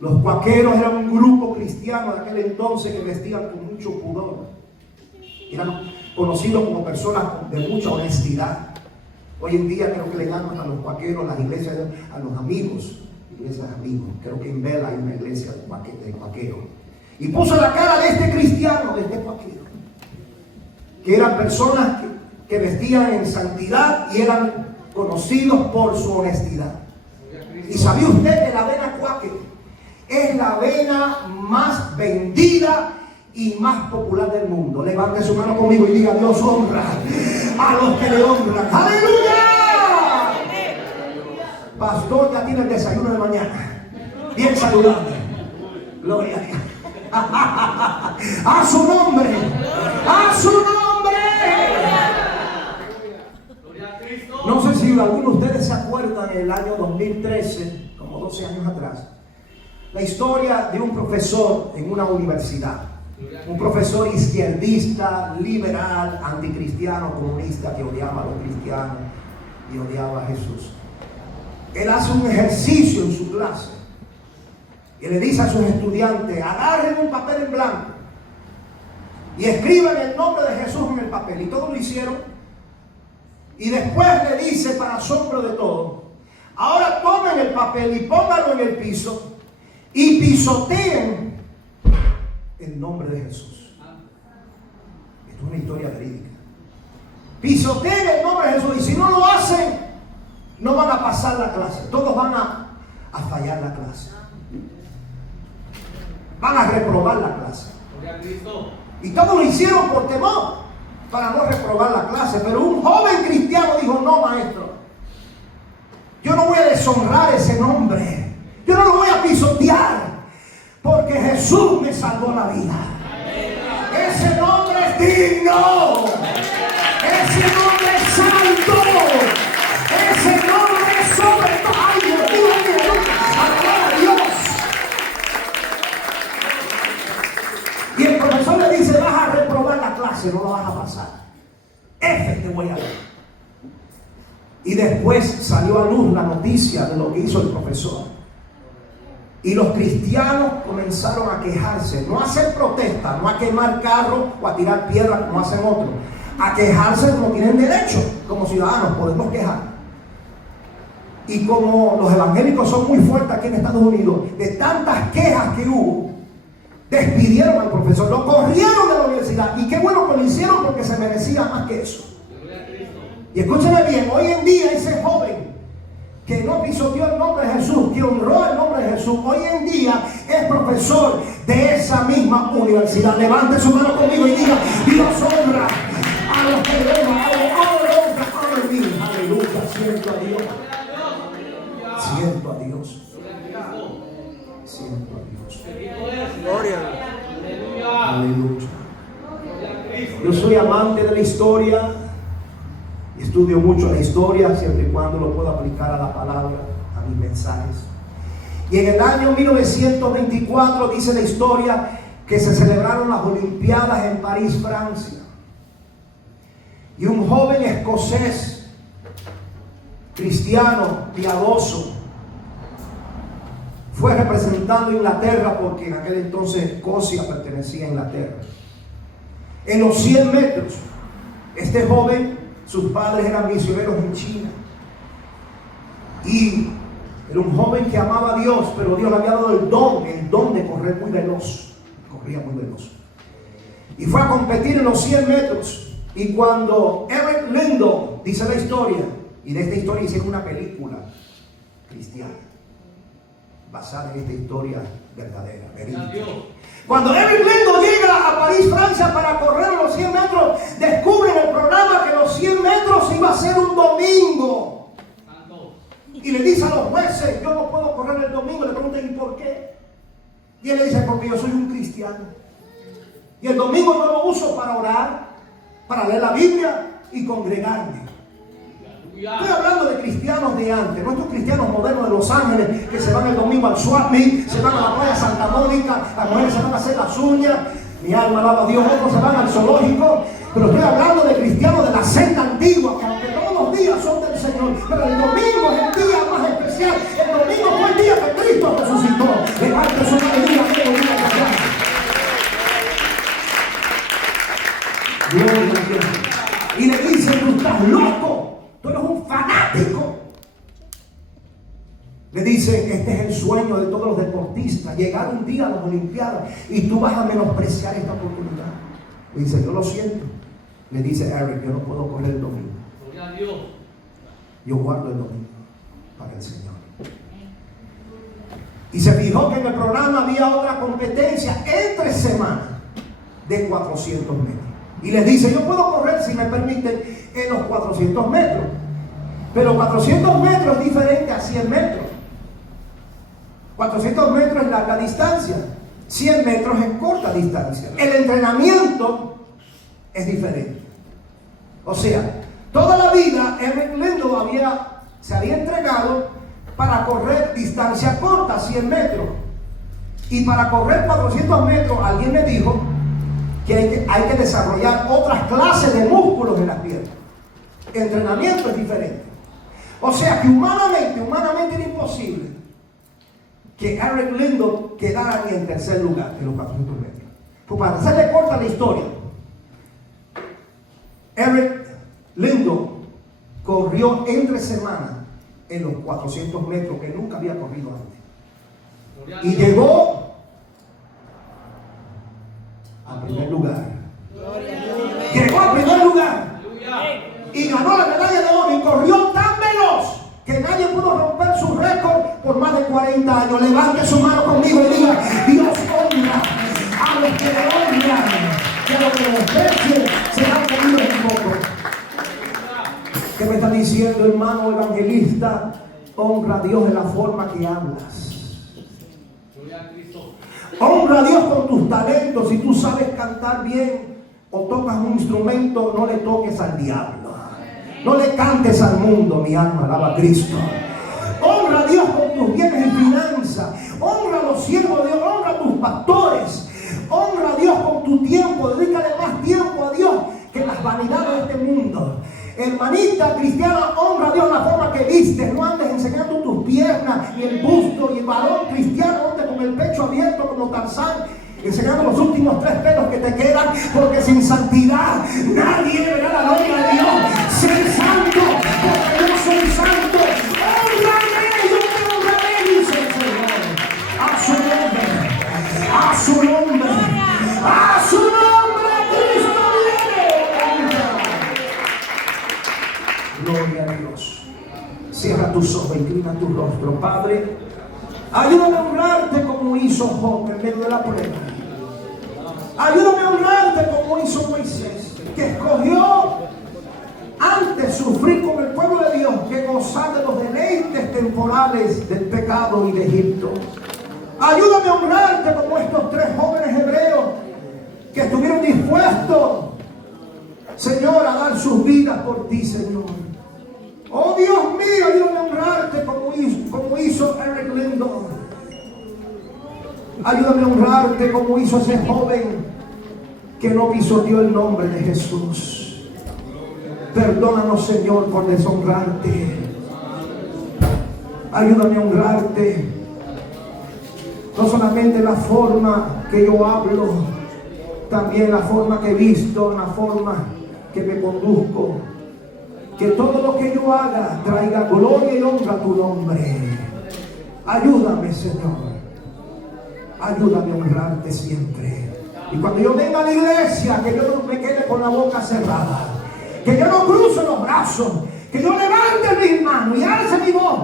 Los cuaqueros eran un grupo cristiano de aquel entonces que vestían con mucho pudor. Eran conocidos como personas de mucha honestidad. Hoy en día creo que le llaman a los cuaqueros las iglesias, a los amigos, iglesias amigos. Creo que en Vela hay una iglesia de cuaqueros. Y puso la cara de este cristiano, de este cuaquero, que eran personas que vestían en santidad y eran conocidos por su honestidad. ¿Y sabía usted que la avena Quaker es la avena más vendida y más popular del mundo? Levante su mano conmigo y diga: Dios honra a los que le honran. ¡Aleluya! Pastor, ya tiene el desayuno de mañana bien saludable. Gloria a Dios. A su nombre, a su nombre. No sé si algunos de ustedes se acuerdan, en el año 2013, como 12 años atrás, la historia de un profesor en una universidad. Un profesor izquierdista, liberal, anticristiano, comunista, que odiaba a los cristianos y odiaba a Jesús. Él hace un ejercicio en su clase y le dice a sus estudiantes: agarren un papel en blanco y escriban el nombre de Jesús en el papel. Y todos lo hicieron. Y después le dice, para asombro de todos: ahora tomen el papel y pónganlo en el piso y pisoteen el nombre de Jesús. Esto es una historia verídica. Pisoteen el nombre de Jesús, y si no lo hacen, no van a pasar la clase. Todos van a fallar la clase. Van a reprobar la clase. Y todos lo hicieron por temor. para no reprobar la clase. Pero un joven cristiano dijo: no, maestro, yo no voy a deshonrar ese nombre, yo no lo voy a pisotear, porque Jesús me salvó la vida. Ese nombre es digno, ese nombre es santo, ese nombre es sobre todo. ¡Ay, Dios mío, alabad a Dios! Y el profesor le dice: vas a reprobar la clase, no la vas a pasar. F te voy a dar. Y después salió a luz la noticia de lo que hizo el profesor. Y los cristianos comenzaron a quejarse, no a hacer protesta, no a quemar carros o a tirar piedras como hacen otros, a quejarse como tienen derecho, como ciudadanos podemos quejar. Y como los evangélicos son muy fuertes aquí en Estados Unidos, de tantas quejas que hubo, despidieron al profesor, lo corrieron de la universidad. Y qué bueno que lo hicieron, porque se merecía más que eso. Y escúcheme bien, hoy en día ese joven que no pisoteó el nombre de Jesús, que honró el nombre de Jesús, hoy en día es profesor de esa misma universidad. Levante su mano conmigo y diga: Dios honra a los que le honran. Aleluya, siento a Dios. Siento a Dios. Siento a Dios. Gloria. Aleluya. Yo soy amante de la historia. Estudio mucho la historia, siempre y cuando lo puedo aplicar a la palabra, a mis mensajes. Y en el año 1924 dice la historia que se celebraron las Olimpiadas en París, Francia. Y un joven escocés, cristiano, piadoso, fue representando a Inglaterra, porque en aquel entonces Escocia pertenecía a Inglaterra. En los 100 metros, este joven, sus padres eran misioneros en China. Y era un joven que amaba a Dios, pero Dios le había dado el don de correr muy veloz. Corría muy veloz. Y fue a competir en los 100 metros. Y cuando Eric Liddell, dice la historia, y de esta historia hicieron una película cristiana, basada en esta historia verdadera, verídica. Cuando Eric Liddell llega a París, Francia, para correr los 100 metros, descubren el programa que los 100 metros iba a ser un domingo. Y le dice a los jueces: yo no puedo correr el domingo. Le preguntan: ¿y por qué? Y él le dice: porque yo soy un cristiano. Y el domingo yo lo uso para orar, para leer la Biblia y congregarme. Estoy hablando de cristianos de antes, no estos cristianos modernos de Los Ángeles que se van el domingo al swap meet, se van a la playa Santa Mónica, las mujeres se van a hacer las uñas, mi alma alaba a Dios, otros se van al zoológico. Pero estoy hablando de cristianos de la senda antigua, que aunque todos los días son del Señor, pero el domingo es el día más especial. El domingo fue el día que Cristo resucitó. Levante su mano y diga: gloria a Dios. Y le dicen: tú estás loco, tú eres un fanático. Le dicen: este es el sueño de todos los deportistas, llegar un día a las Olimpiadas, y tú vas a menospreciar esta oportunidad. Le dice: yo lo siento. Le dice Eric: yo no puedo correr el domingo. Gloria a Dios. Yo guardo el domingo para el Señor. Y se fijó que en el programa había otra competencia entre semana de 400 metros. Y les dice: yo puedo correr, si me permiten, en los 400 metros. Pero 400 metros es diferente a 100 metros. 400 metros es larga distancia. 100 metros es corta distancia. El entrenamiento es diferente. O sea, toda la vida Eric Liddell se había entrenado para correr distancia corta, 100 metros. Y para correr 400 metros, alguien me dijo que hay que desarrollar otras clases de músculos en las piernas. El entrenamiento es diferente. O sea que humanamente era imposible que Eric Liddell quedara ni en tercer lugar en los 400 metros. Pues para hacerle corta la historia, Eric Liddell corrió entre semana en los 400 metros que nunca había corrido antes. Y llegó al primer lugar. Llegó al primer lugar. Y ganó la medalla de oro y corrió tan veloz que nadie pudo romper su récord por más de 40 años. Levante su mano conmigo y diga: Dios honra a los que le honran, que a los que le desprecian serán comidos me está diciendo, hermano evangelista, honra a Dios de la forma que hablas. Honra a Dios con tus talentos. Si tú sabes cantar bien o tocas un instrumento, no le toques al diablo. No le cantes al mundo, mi alma alaba a Cristo. Honra a Dios con tus bienes y finanzas. Honra a los siervos de Dios. Honra a tus pastores. Honra a Dios con tu tiempo. Dedícale más tiempo a Dios que las vanidades de este mundo. Hermanita cristiana, honra a Dios la forma que vistes. No andes enseñando tus piernas y el busto. Y el varón cristiano ande con el pecho abierto como Tarzán, enseñando los últimos 3 pelos que te quedan, porque sin santidad nadie verá la gloria de Dios. Sé santo, porque yo soy santo. Honraré, yo te honraré, dice el Señor. A su nombre, a su nombre, a su nombre, Cristo viene. Gloria a Dios. Cierra tus ojos, inclina tu rostro. Padre, ayúdame a honrarte como hizo Job en medio de la prueba. Ayúdame a honrarte como hizo Moisés, que escogió antes sufrir con el pueblo de Dios que gozar de los deleites temporales del pecado y de Egipto. Ayúdame a honrarte como estos 3 jóvenes hebreos que estuvieron dispuestos, Señor, a dar sus vidas por ti, Señor. Oh Dios mío, ayúdame a honrarte como hizo Eric Lindo. Ayúdame a honrarte como hizo ese joven que no pisoteó el nombre de Jesús. Perdónanos, Señor, por deshonrarte. Ayúdame a honrarte. No solamente la forma que yo hablo, también la forma que he visto, la forma que me conduzco. Que todo lo que yo haga traiga gloria y honra a tu nombre. Ayúdame, Señor. Ayúdame a honrarte siempre. Y cuando yo venga a la iglesia, que yo no me quede con la boca cerrada. Que yo no cruce los brazos. Que yo levante mis manos y alce mi voz.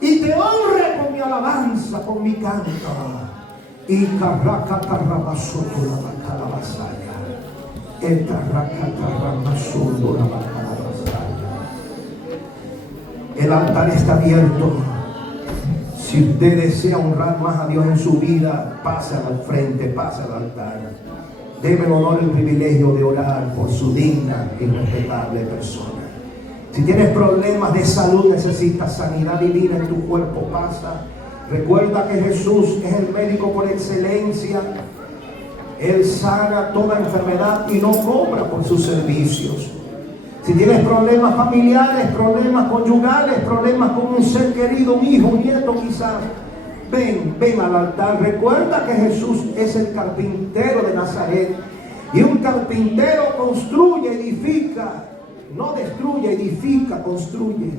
Y te honre con mi alabanza, con mi canto. Y carraca carrabasoto la bacalabasaya. Esta raca carrabasoto la bacalabasaya. El altar está abierto. Si usted desea honrar más a Dios en su vida, pase al frente, pase al altar. Deme el honor y el privilegio de orar por su digna y respetable persona. Si tienes problemas de salud, necesitas sanidad divina en tu cuerpo, pasa. Recuerda que Jesús es el médico por excelencia. Él sana toda enfermedad y no cobra por sus servicios. Si tienes problemas familiares, problemas conyugales, problemas con un ser querido, un hijo, un nieto quizás, ven al altar. Recuerda que Jesús es el carpintero de Nazaret. Y un carpintero construye, edifica, no destruye, edifica, construye.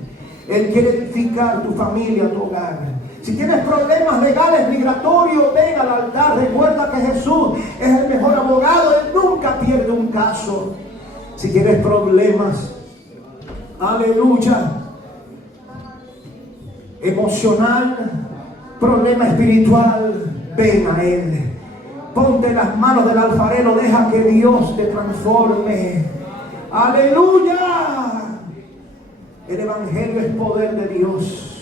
Él quiere edificar tu familia, tu hogar. Si tienes problemas legales, migratorios, ven al altar. Recuerda que Jesús es el mejor abogado. Él nunca pierde un caso. Si tienes problemas, aleluya, emocional, problema espiritual, ven a Él. Ponte en las manos del alfarero, deja que Dios te transforme. Aleluya. El evangelio es poder de Dios.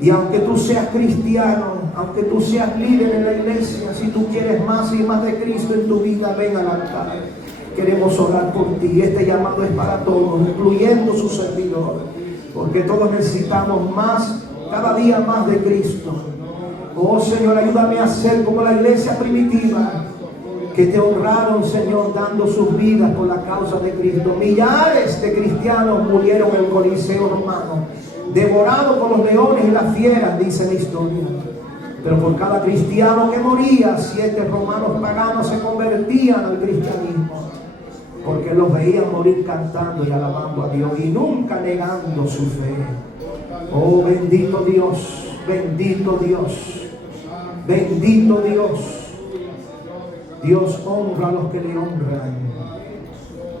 Y aunque tú seas cristiano, aunque tú seas líder en la iglesia, si tú quieres más y más de Cristo en tu vida, ven al altar. Queremos orar por ti. Este llamado es para todos, incluyendo su servidor, porque todos necesitamos más, cada día más de Cristo. Oh Señor, ayúdame a ser como la iglesia primitiva, que te honraron, Señor, dando sus vidas por la causa de Cristo. Millares de cristianos murieron en el Coliseo romano, devorados por los leones y las fieras, dice la historia. Pero por cada cristiano que moría, 7 romanos paganos se convertían al cristianismo, porque los veían morir cantando y alabando a Dios y nunca negando su fe. Oh, bendito Dios, bendito Dios, bendito Dios. Dios honra a los que le honran.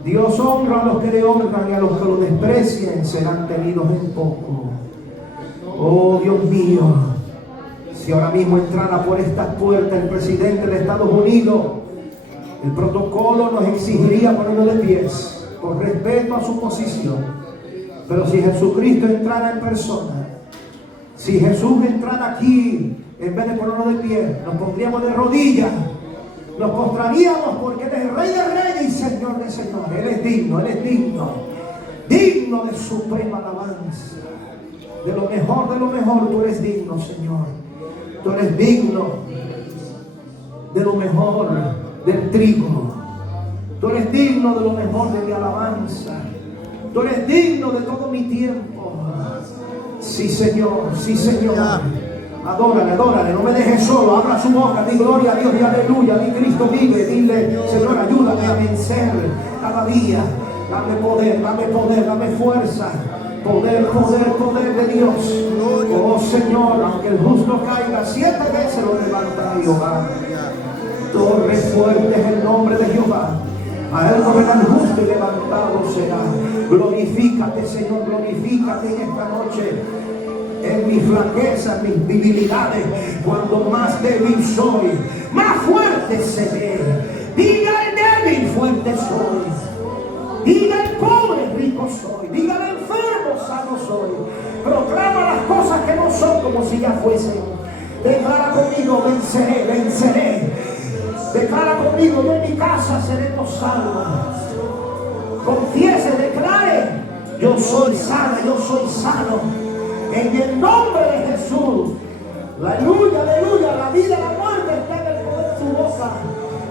Dios honra a los que le honran, y a los que lo desprecian serán tenidos en poco. Oh Dios mío, si ahora mismo entrara por estas puertas el presidente de Estados Unidos, el protocolo nos exigiría ponernos de pies. por respeto a su posición. Pero si Jesucristo entrara en persona, si Jesús entrara aquí, en vez de ponernos de pie, nos pondríamos de rodillas, nos postraríamos, porque Él es Rey de Reyes y Señor de Señores. Él es digno, Él es digno, digno de suprema alabanza. De lo mejor, tú eres digno, Señor. Tú eres digno de lo mejor del trigo. Tú eres digno de lo mejor de mi alabanza. Tú eres digno de todo mi tiempo. Sí, Señor, sí, Señor. Adórale, adórale, no me dejes solo. Abra su boca, di gloria a Dios y aleluya. Di Cristo vive, dile, Señor, ayúdame a vencer cada día. Dame poder, dame fuerza. Poder, poder de Dios. Oh Señor, aunque el justo caiga 7 veces, lo levantará Jehová. Torre fuerte es el nombre de Jehová. A él correrá el justo y levantado será. Glorifícate, Señor, glorifícate en esta noche. En mis flaquezas, mis debilidades, cuando más débil soy, más fuerte seré. Diga el débil, fuerte soy. Diga el pobre, rico soy. Diga el enfermo, sano soy. Proclama las cosas que no son como si ya fuesen. Declara conmigo, venceré, venceré. Declara conmigo, yo en mi casa seremos salvos. Confiese, declare, yo soy sana, yo soy sano. En el nombre de Jesús. Aleluya, aleluya. La vida y la muerte está en el poder de tu boca.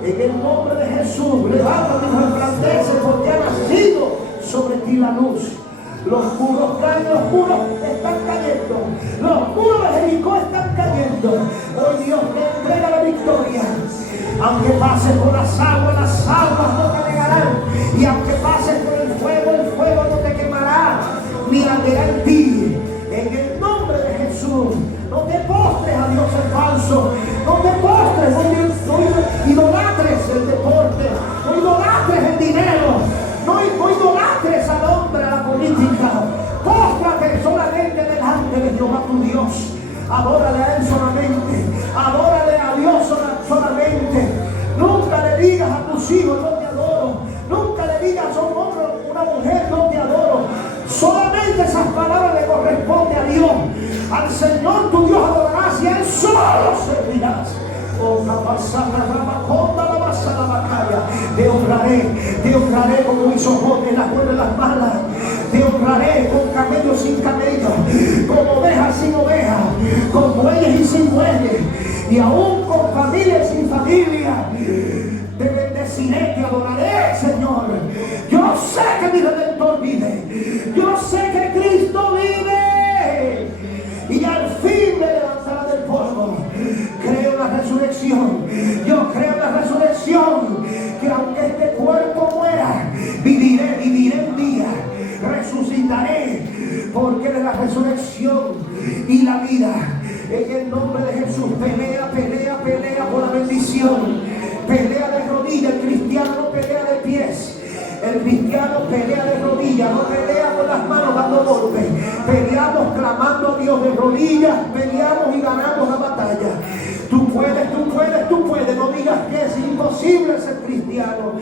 En el nombre de Jesús. Levántate y resplandece, porque ha nacido sobre ti la luz. Los muros caen, los muros están cayendo. Los muros de Jericó están cayendo. Hoy Dios te entrega la victoria. Aunque pases por las aguas no te negarán. Y aunque pases por el fuego no te quemará, ni arderá en ti. En el nombre de Jesús, no te postres a Dios el falso. No te postres, no idolatres el deporte. No idolatres el dinero. No idolatres al hombre, a la política. Póstrate solamente delante de Jehová tu Dios. Adórale a Él solamente. Adórale a Dios solamente. Nunca le digas a tus hijos, no te adoro. Nunca le digas a un hombre o una mujer, no te adoro. Solamente esas palabras le corresponden a Dios. Al Señor tu Dios adorarás y a Él solo servirás. Te honraré como hizo Job en las buenas y las malas. Te honraré con camello sin camello, con ovejas sin ovejas, con bueyes y sin bueyes, y aún con familia y sin familia. Te bendeciré, te adoraré, Señor. Yo sé que mi Redentor vive. Yo sé que Cristo vive. Y al fin me levantará del polvo. Creo en la resurrección. Yo creo en la resurrección. Que aunque este cuerpo muera, viviré un día. Resucitaré. Porque Él es la resurrección y la vida. En el nombre de Jesús, pelea por la bendición. Pelea de rodillas. El cristiano no pelea de pies. El cristiano pelea de rodillas, no pelea con las manos dando golpes. Peleamos clamando a Dios de rodillas, peleamos y ganamos la batalla. Tú puedes, no digas que es imposible ser cristiano.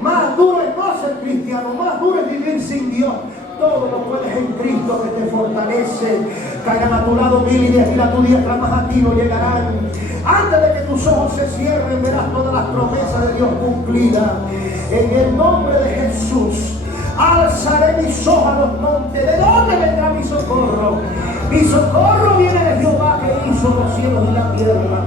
Más duro es no ser cristiano, más duro es vivir sin Dios. Todo lo puedes en Cristo que te fortalece. Caigan a tu lado 1000 y 10.000 a tu diestra, más a ti no llegarán. Antes de que tus ojos se cierren, verás todas las promesas de Dios cumplidas. En el nombre de Jesús, alzaré mis ojos a los montes. ¿De dónde vendrá mi socorro? Mi socorro viene de Jehová, que hizo los cielos y la tierra.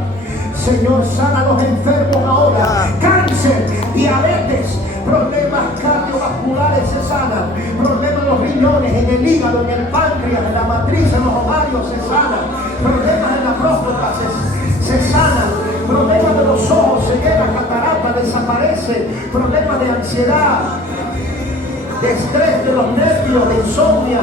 Señor, sana a los enfermos ahora. Cáncer, diabetes, problemas cardiovasculares se sanan. Problemas en los riñones, en el hígado, en el páncreas, en la matriz, en los ovarios se sanan. Problemas en la próstata se sanan. Problemas de los ojos, ceguera, catarata, desaparece. Problemas de ansiedad, de estrés de los nervios, de insomnia,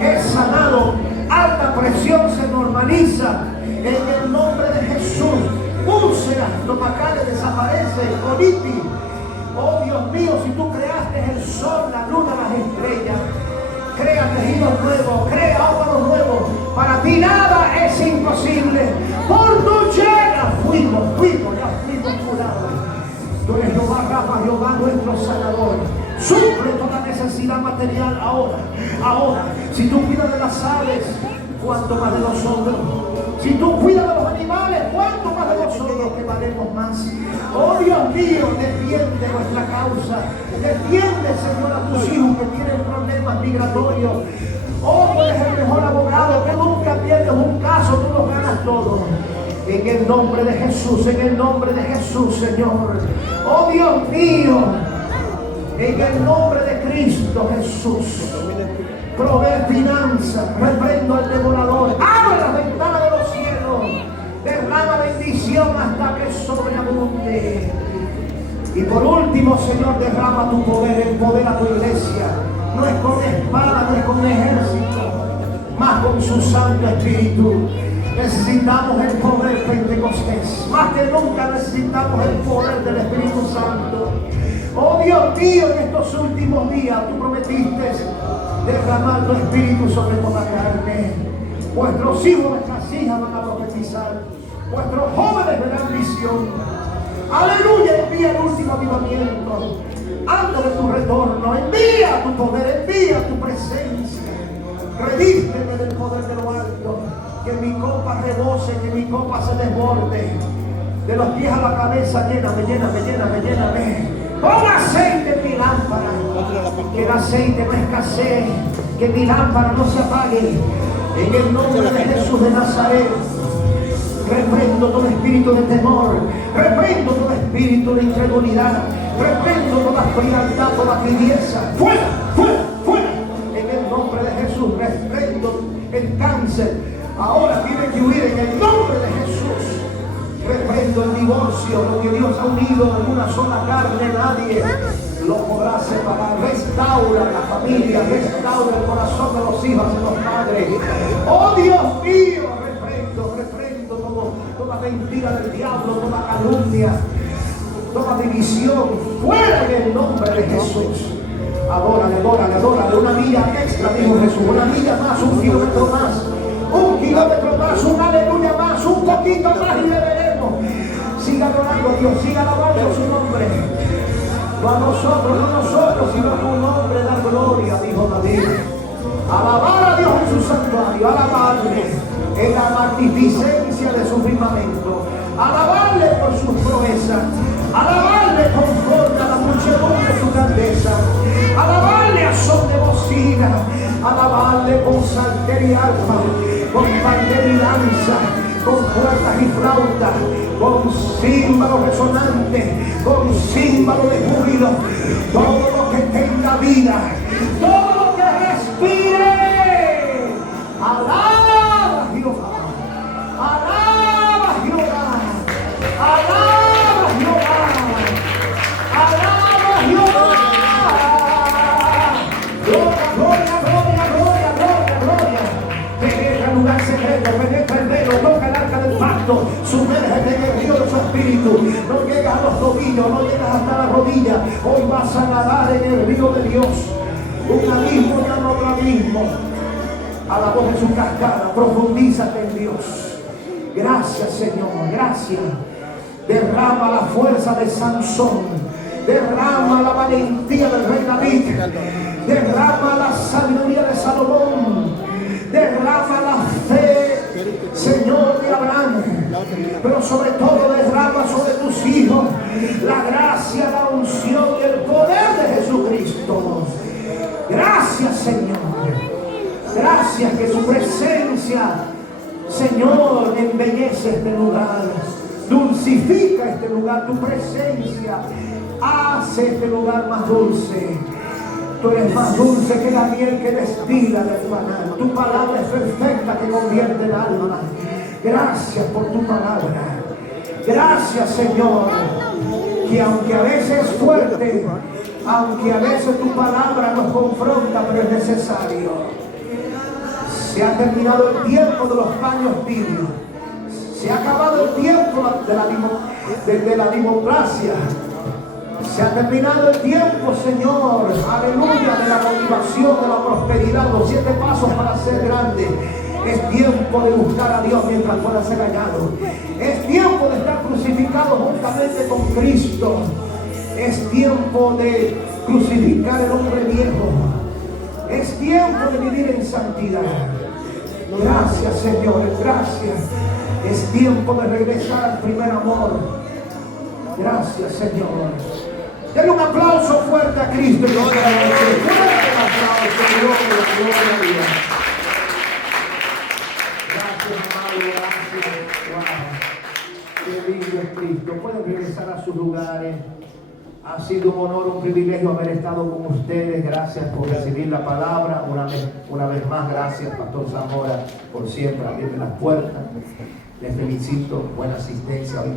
es sanado. Alta presión se normaliza. En el nombre de Jesús. Úlceras estomacales desaparecen. Colitis. Oh Dios mío, si tú creaste el sol, la luna, las estrellas, crea tejidos nuevos, crea órganos nuevos. Para ti nada es imposible. Por tu llena fuimos curados. Tú eres Jehová Rafa, Jehová nuestro sanador. Suple toda necesidad material ahora. Si tú cuidas de las aves, ¿cuánto más de nosotros? Si tú cuidas de los animales, ¿cuánto más de nosotros que valemos más? Oh Dios mío, defiende nuestra causa. Defiende, Señor, a tus hijos que tienen problemas migratorios. Oh, tú eres el mejor abogado, tú nunca pierdes un caso, tú los ganas todos. En el nombre de Jesús, en el nombre de Jesús, Señor. Oh Dios mío, en el nombre de Cristo Jesús. Provee finanzas, reprendo al devorador. Abre las ventanas de los cielos. Derrama bendición hasta que sobreabunde. Y por último, Señor, derrama tu poder, empodera tu iglesia. No es con espada, no es con ejército, más con su Santo Espíritu. Necesitamos el poder Pentecostés. Más que nunca necesitamos el poder del Espíritu Santo. Oh Dios mío, en estos últimos días tú prometiste derramar tu Espíritu sobre toda carne. Vuestros hijos, nuestras hijas van a profetizar. Vuestros jóvenes verán visión. Aleluya, envía el último avivamiento. Antes de tu retorno, envía tu poder, envía tu presencia. Revísteme del poder de lo alto. Que mi copa rebose, que mi copa se desborde. De los pies a la cabeza, lléname. Pon aceite en mi lámpara. Que el aceite no escasee. Que mi lámpara no se apague. En el nombre de Jesús de Nazaret. Reprendo todo espíritu de temor. Reprendo todo espíritu de incredulidad. Reprendo toda frialdad, toda tibieza. Fuera. En el nombre de Jesús. Reprendo el cáncer. Ahora tiene que huir en el nombre de Jesús. Reprendo el divorcio. Lo que Dios ha unido en una sola carne, nadie lo podrá separar. Restaura la familia, restaura el corazón de los hijos y los padres. Oh Dios mío, reprendo toda mentira del diablo, toda calumnia, toda división. Fuera en el nombre de Jesús. Adórale. Una milla extra, dijo Jesús. Una milla más, 1 kilómetro más. 1 kilómetro más, un aleluya más, un poquito más y le veremos. Siga adorando a Dios, siga alabando su nombre. No a nosotros, sino a tu nombre da gloria, dijo David. Alabar a Dios en su santuario, alabarle en la magnificencia de su firmamento, alabarle por sus proezas, alabarle conforme a la muchedumbre de su grandeza, alabarle a son de bocina, alabarle con salter y arpa, con pandero y lanza, con cuerdas y flautas, con címbalo resonante, con címbalo de júbilo. Todo lo que tenga vida, todo lo que respire, alaba a Jehová, alaba a Jehová, alaba a Jehová, alaba a Jehová. Gloria. Penetra el lugar secreto, penetra el velo, toca el arca del pacto, sumérgete en el río de su espíritu. No llegas a los tobillos, no llegas hasta la rodilla. Hoy vas a nadar en el río de Dios. Un abismo y otro abismo. A la voz de su cascada, profundízate en Dios. Gracias, Señor, gracias. Derrama la fuerza de Sansón. Derrama la valentía del rey David. Derrama la sabiduría de Salomón. Derrama la fe, Señor, de Abraham. Pero sobre todo derrama sobre tus hijos la gracia, la unción y el poder de Jesucristo. Gracias, Señor. Gracias que tu presencia, Señor, embellece este lugar. Dulcifica este lugar. Tu presencia hace este lugar más dulce. Tú eres más dulce que la miel que destila del panal. Tu palabra es perfecta que convierte el alma. Gracias por tu palabra. Gracias, Señor, que aunque a veces es fuerte, aunque a veces tu palabra nos confronta, pero es necesario. Se ha terminado el tiempo de los paños tibios. Se ha acabado el tiempo de la democracia. Se ha terminado el tiempo, Señor, aleluya, de la motivación, de la prosperidad, los 7 pasos para ser grande. Es tiempo de buscar a Dios mientras pueda ser hallado. Es tiempo de estar crucificado juntamente con Cristo. Es tiempo de crucificar el hombre viejo. Es tiempo de vivir en santidad. Gracias, Señor, gracias. Es tiempo de regresar al primer amor. Gracias, Señor. Denle un aplauso fuerte a Cristo. Fuerte aplauso, gloria a Dios. Gracias, amado, gracias. Wow. Qué lindo es Cristo. Pueden regresar a sus lugares. Ha sido un honor, un privilegio haber estado con ustedes. Gracias por recibir la palabra. Una vez más, gracias, Pastor Zamora, por siempre abrirme las puertas. Les felicito. Buena asistencia hoy.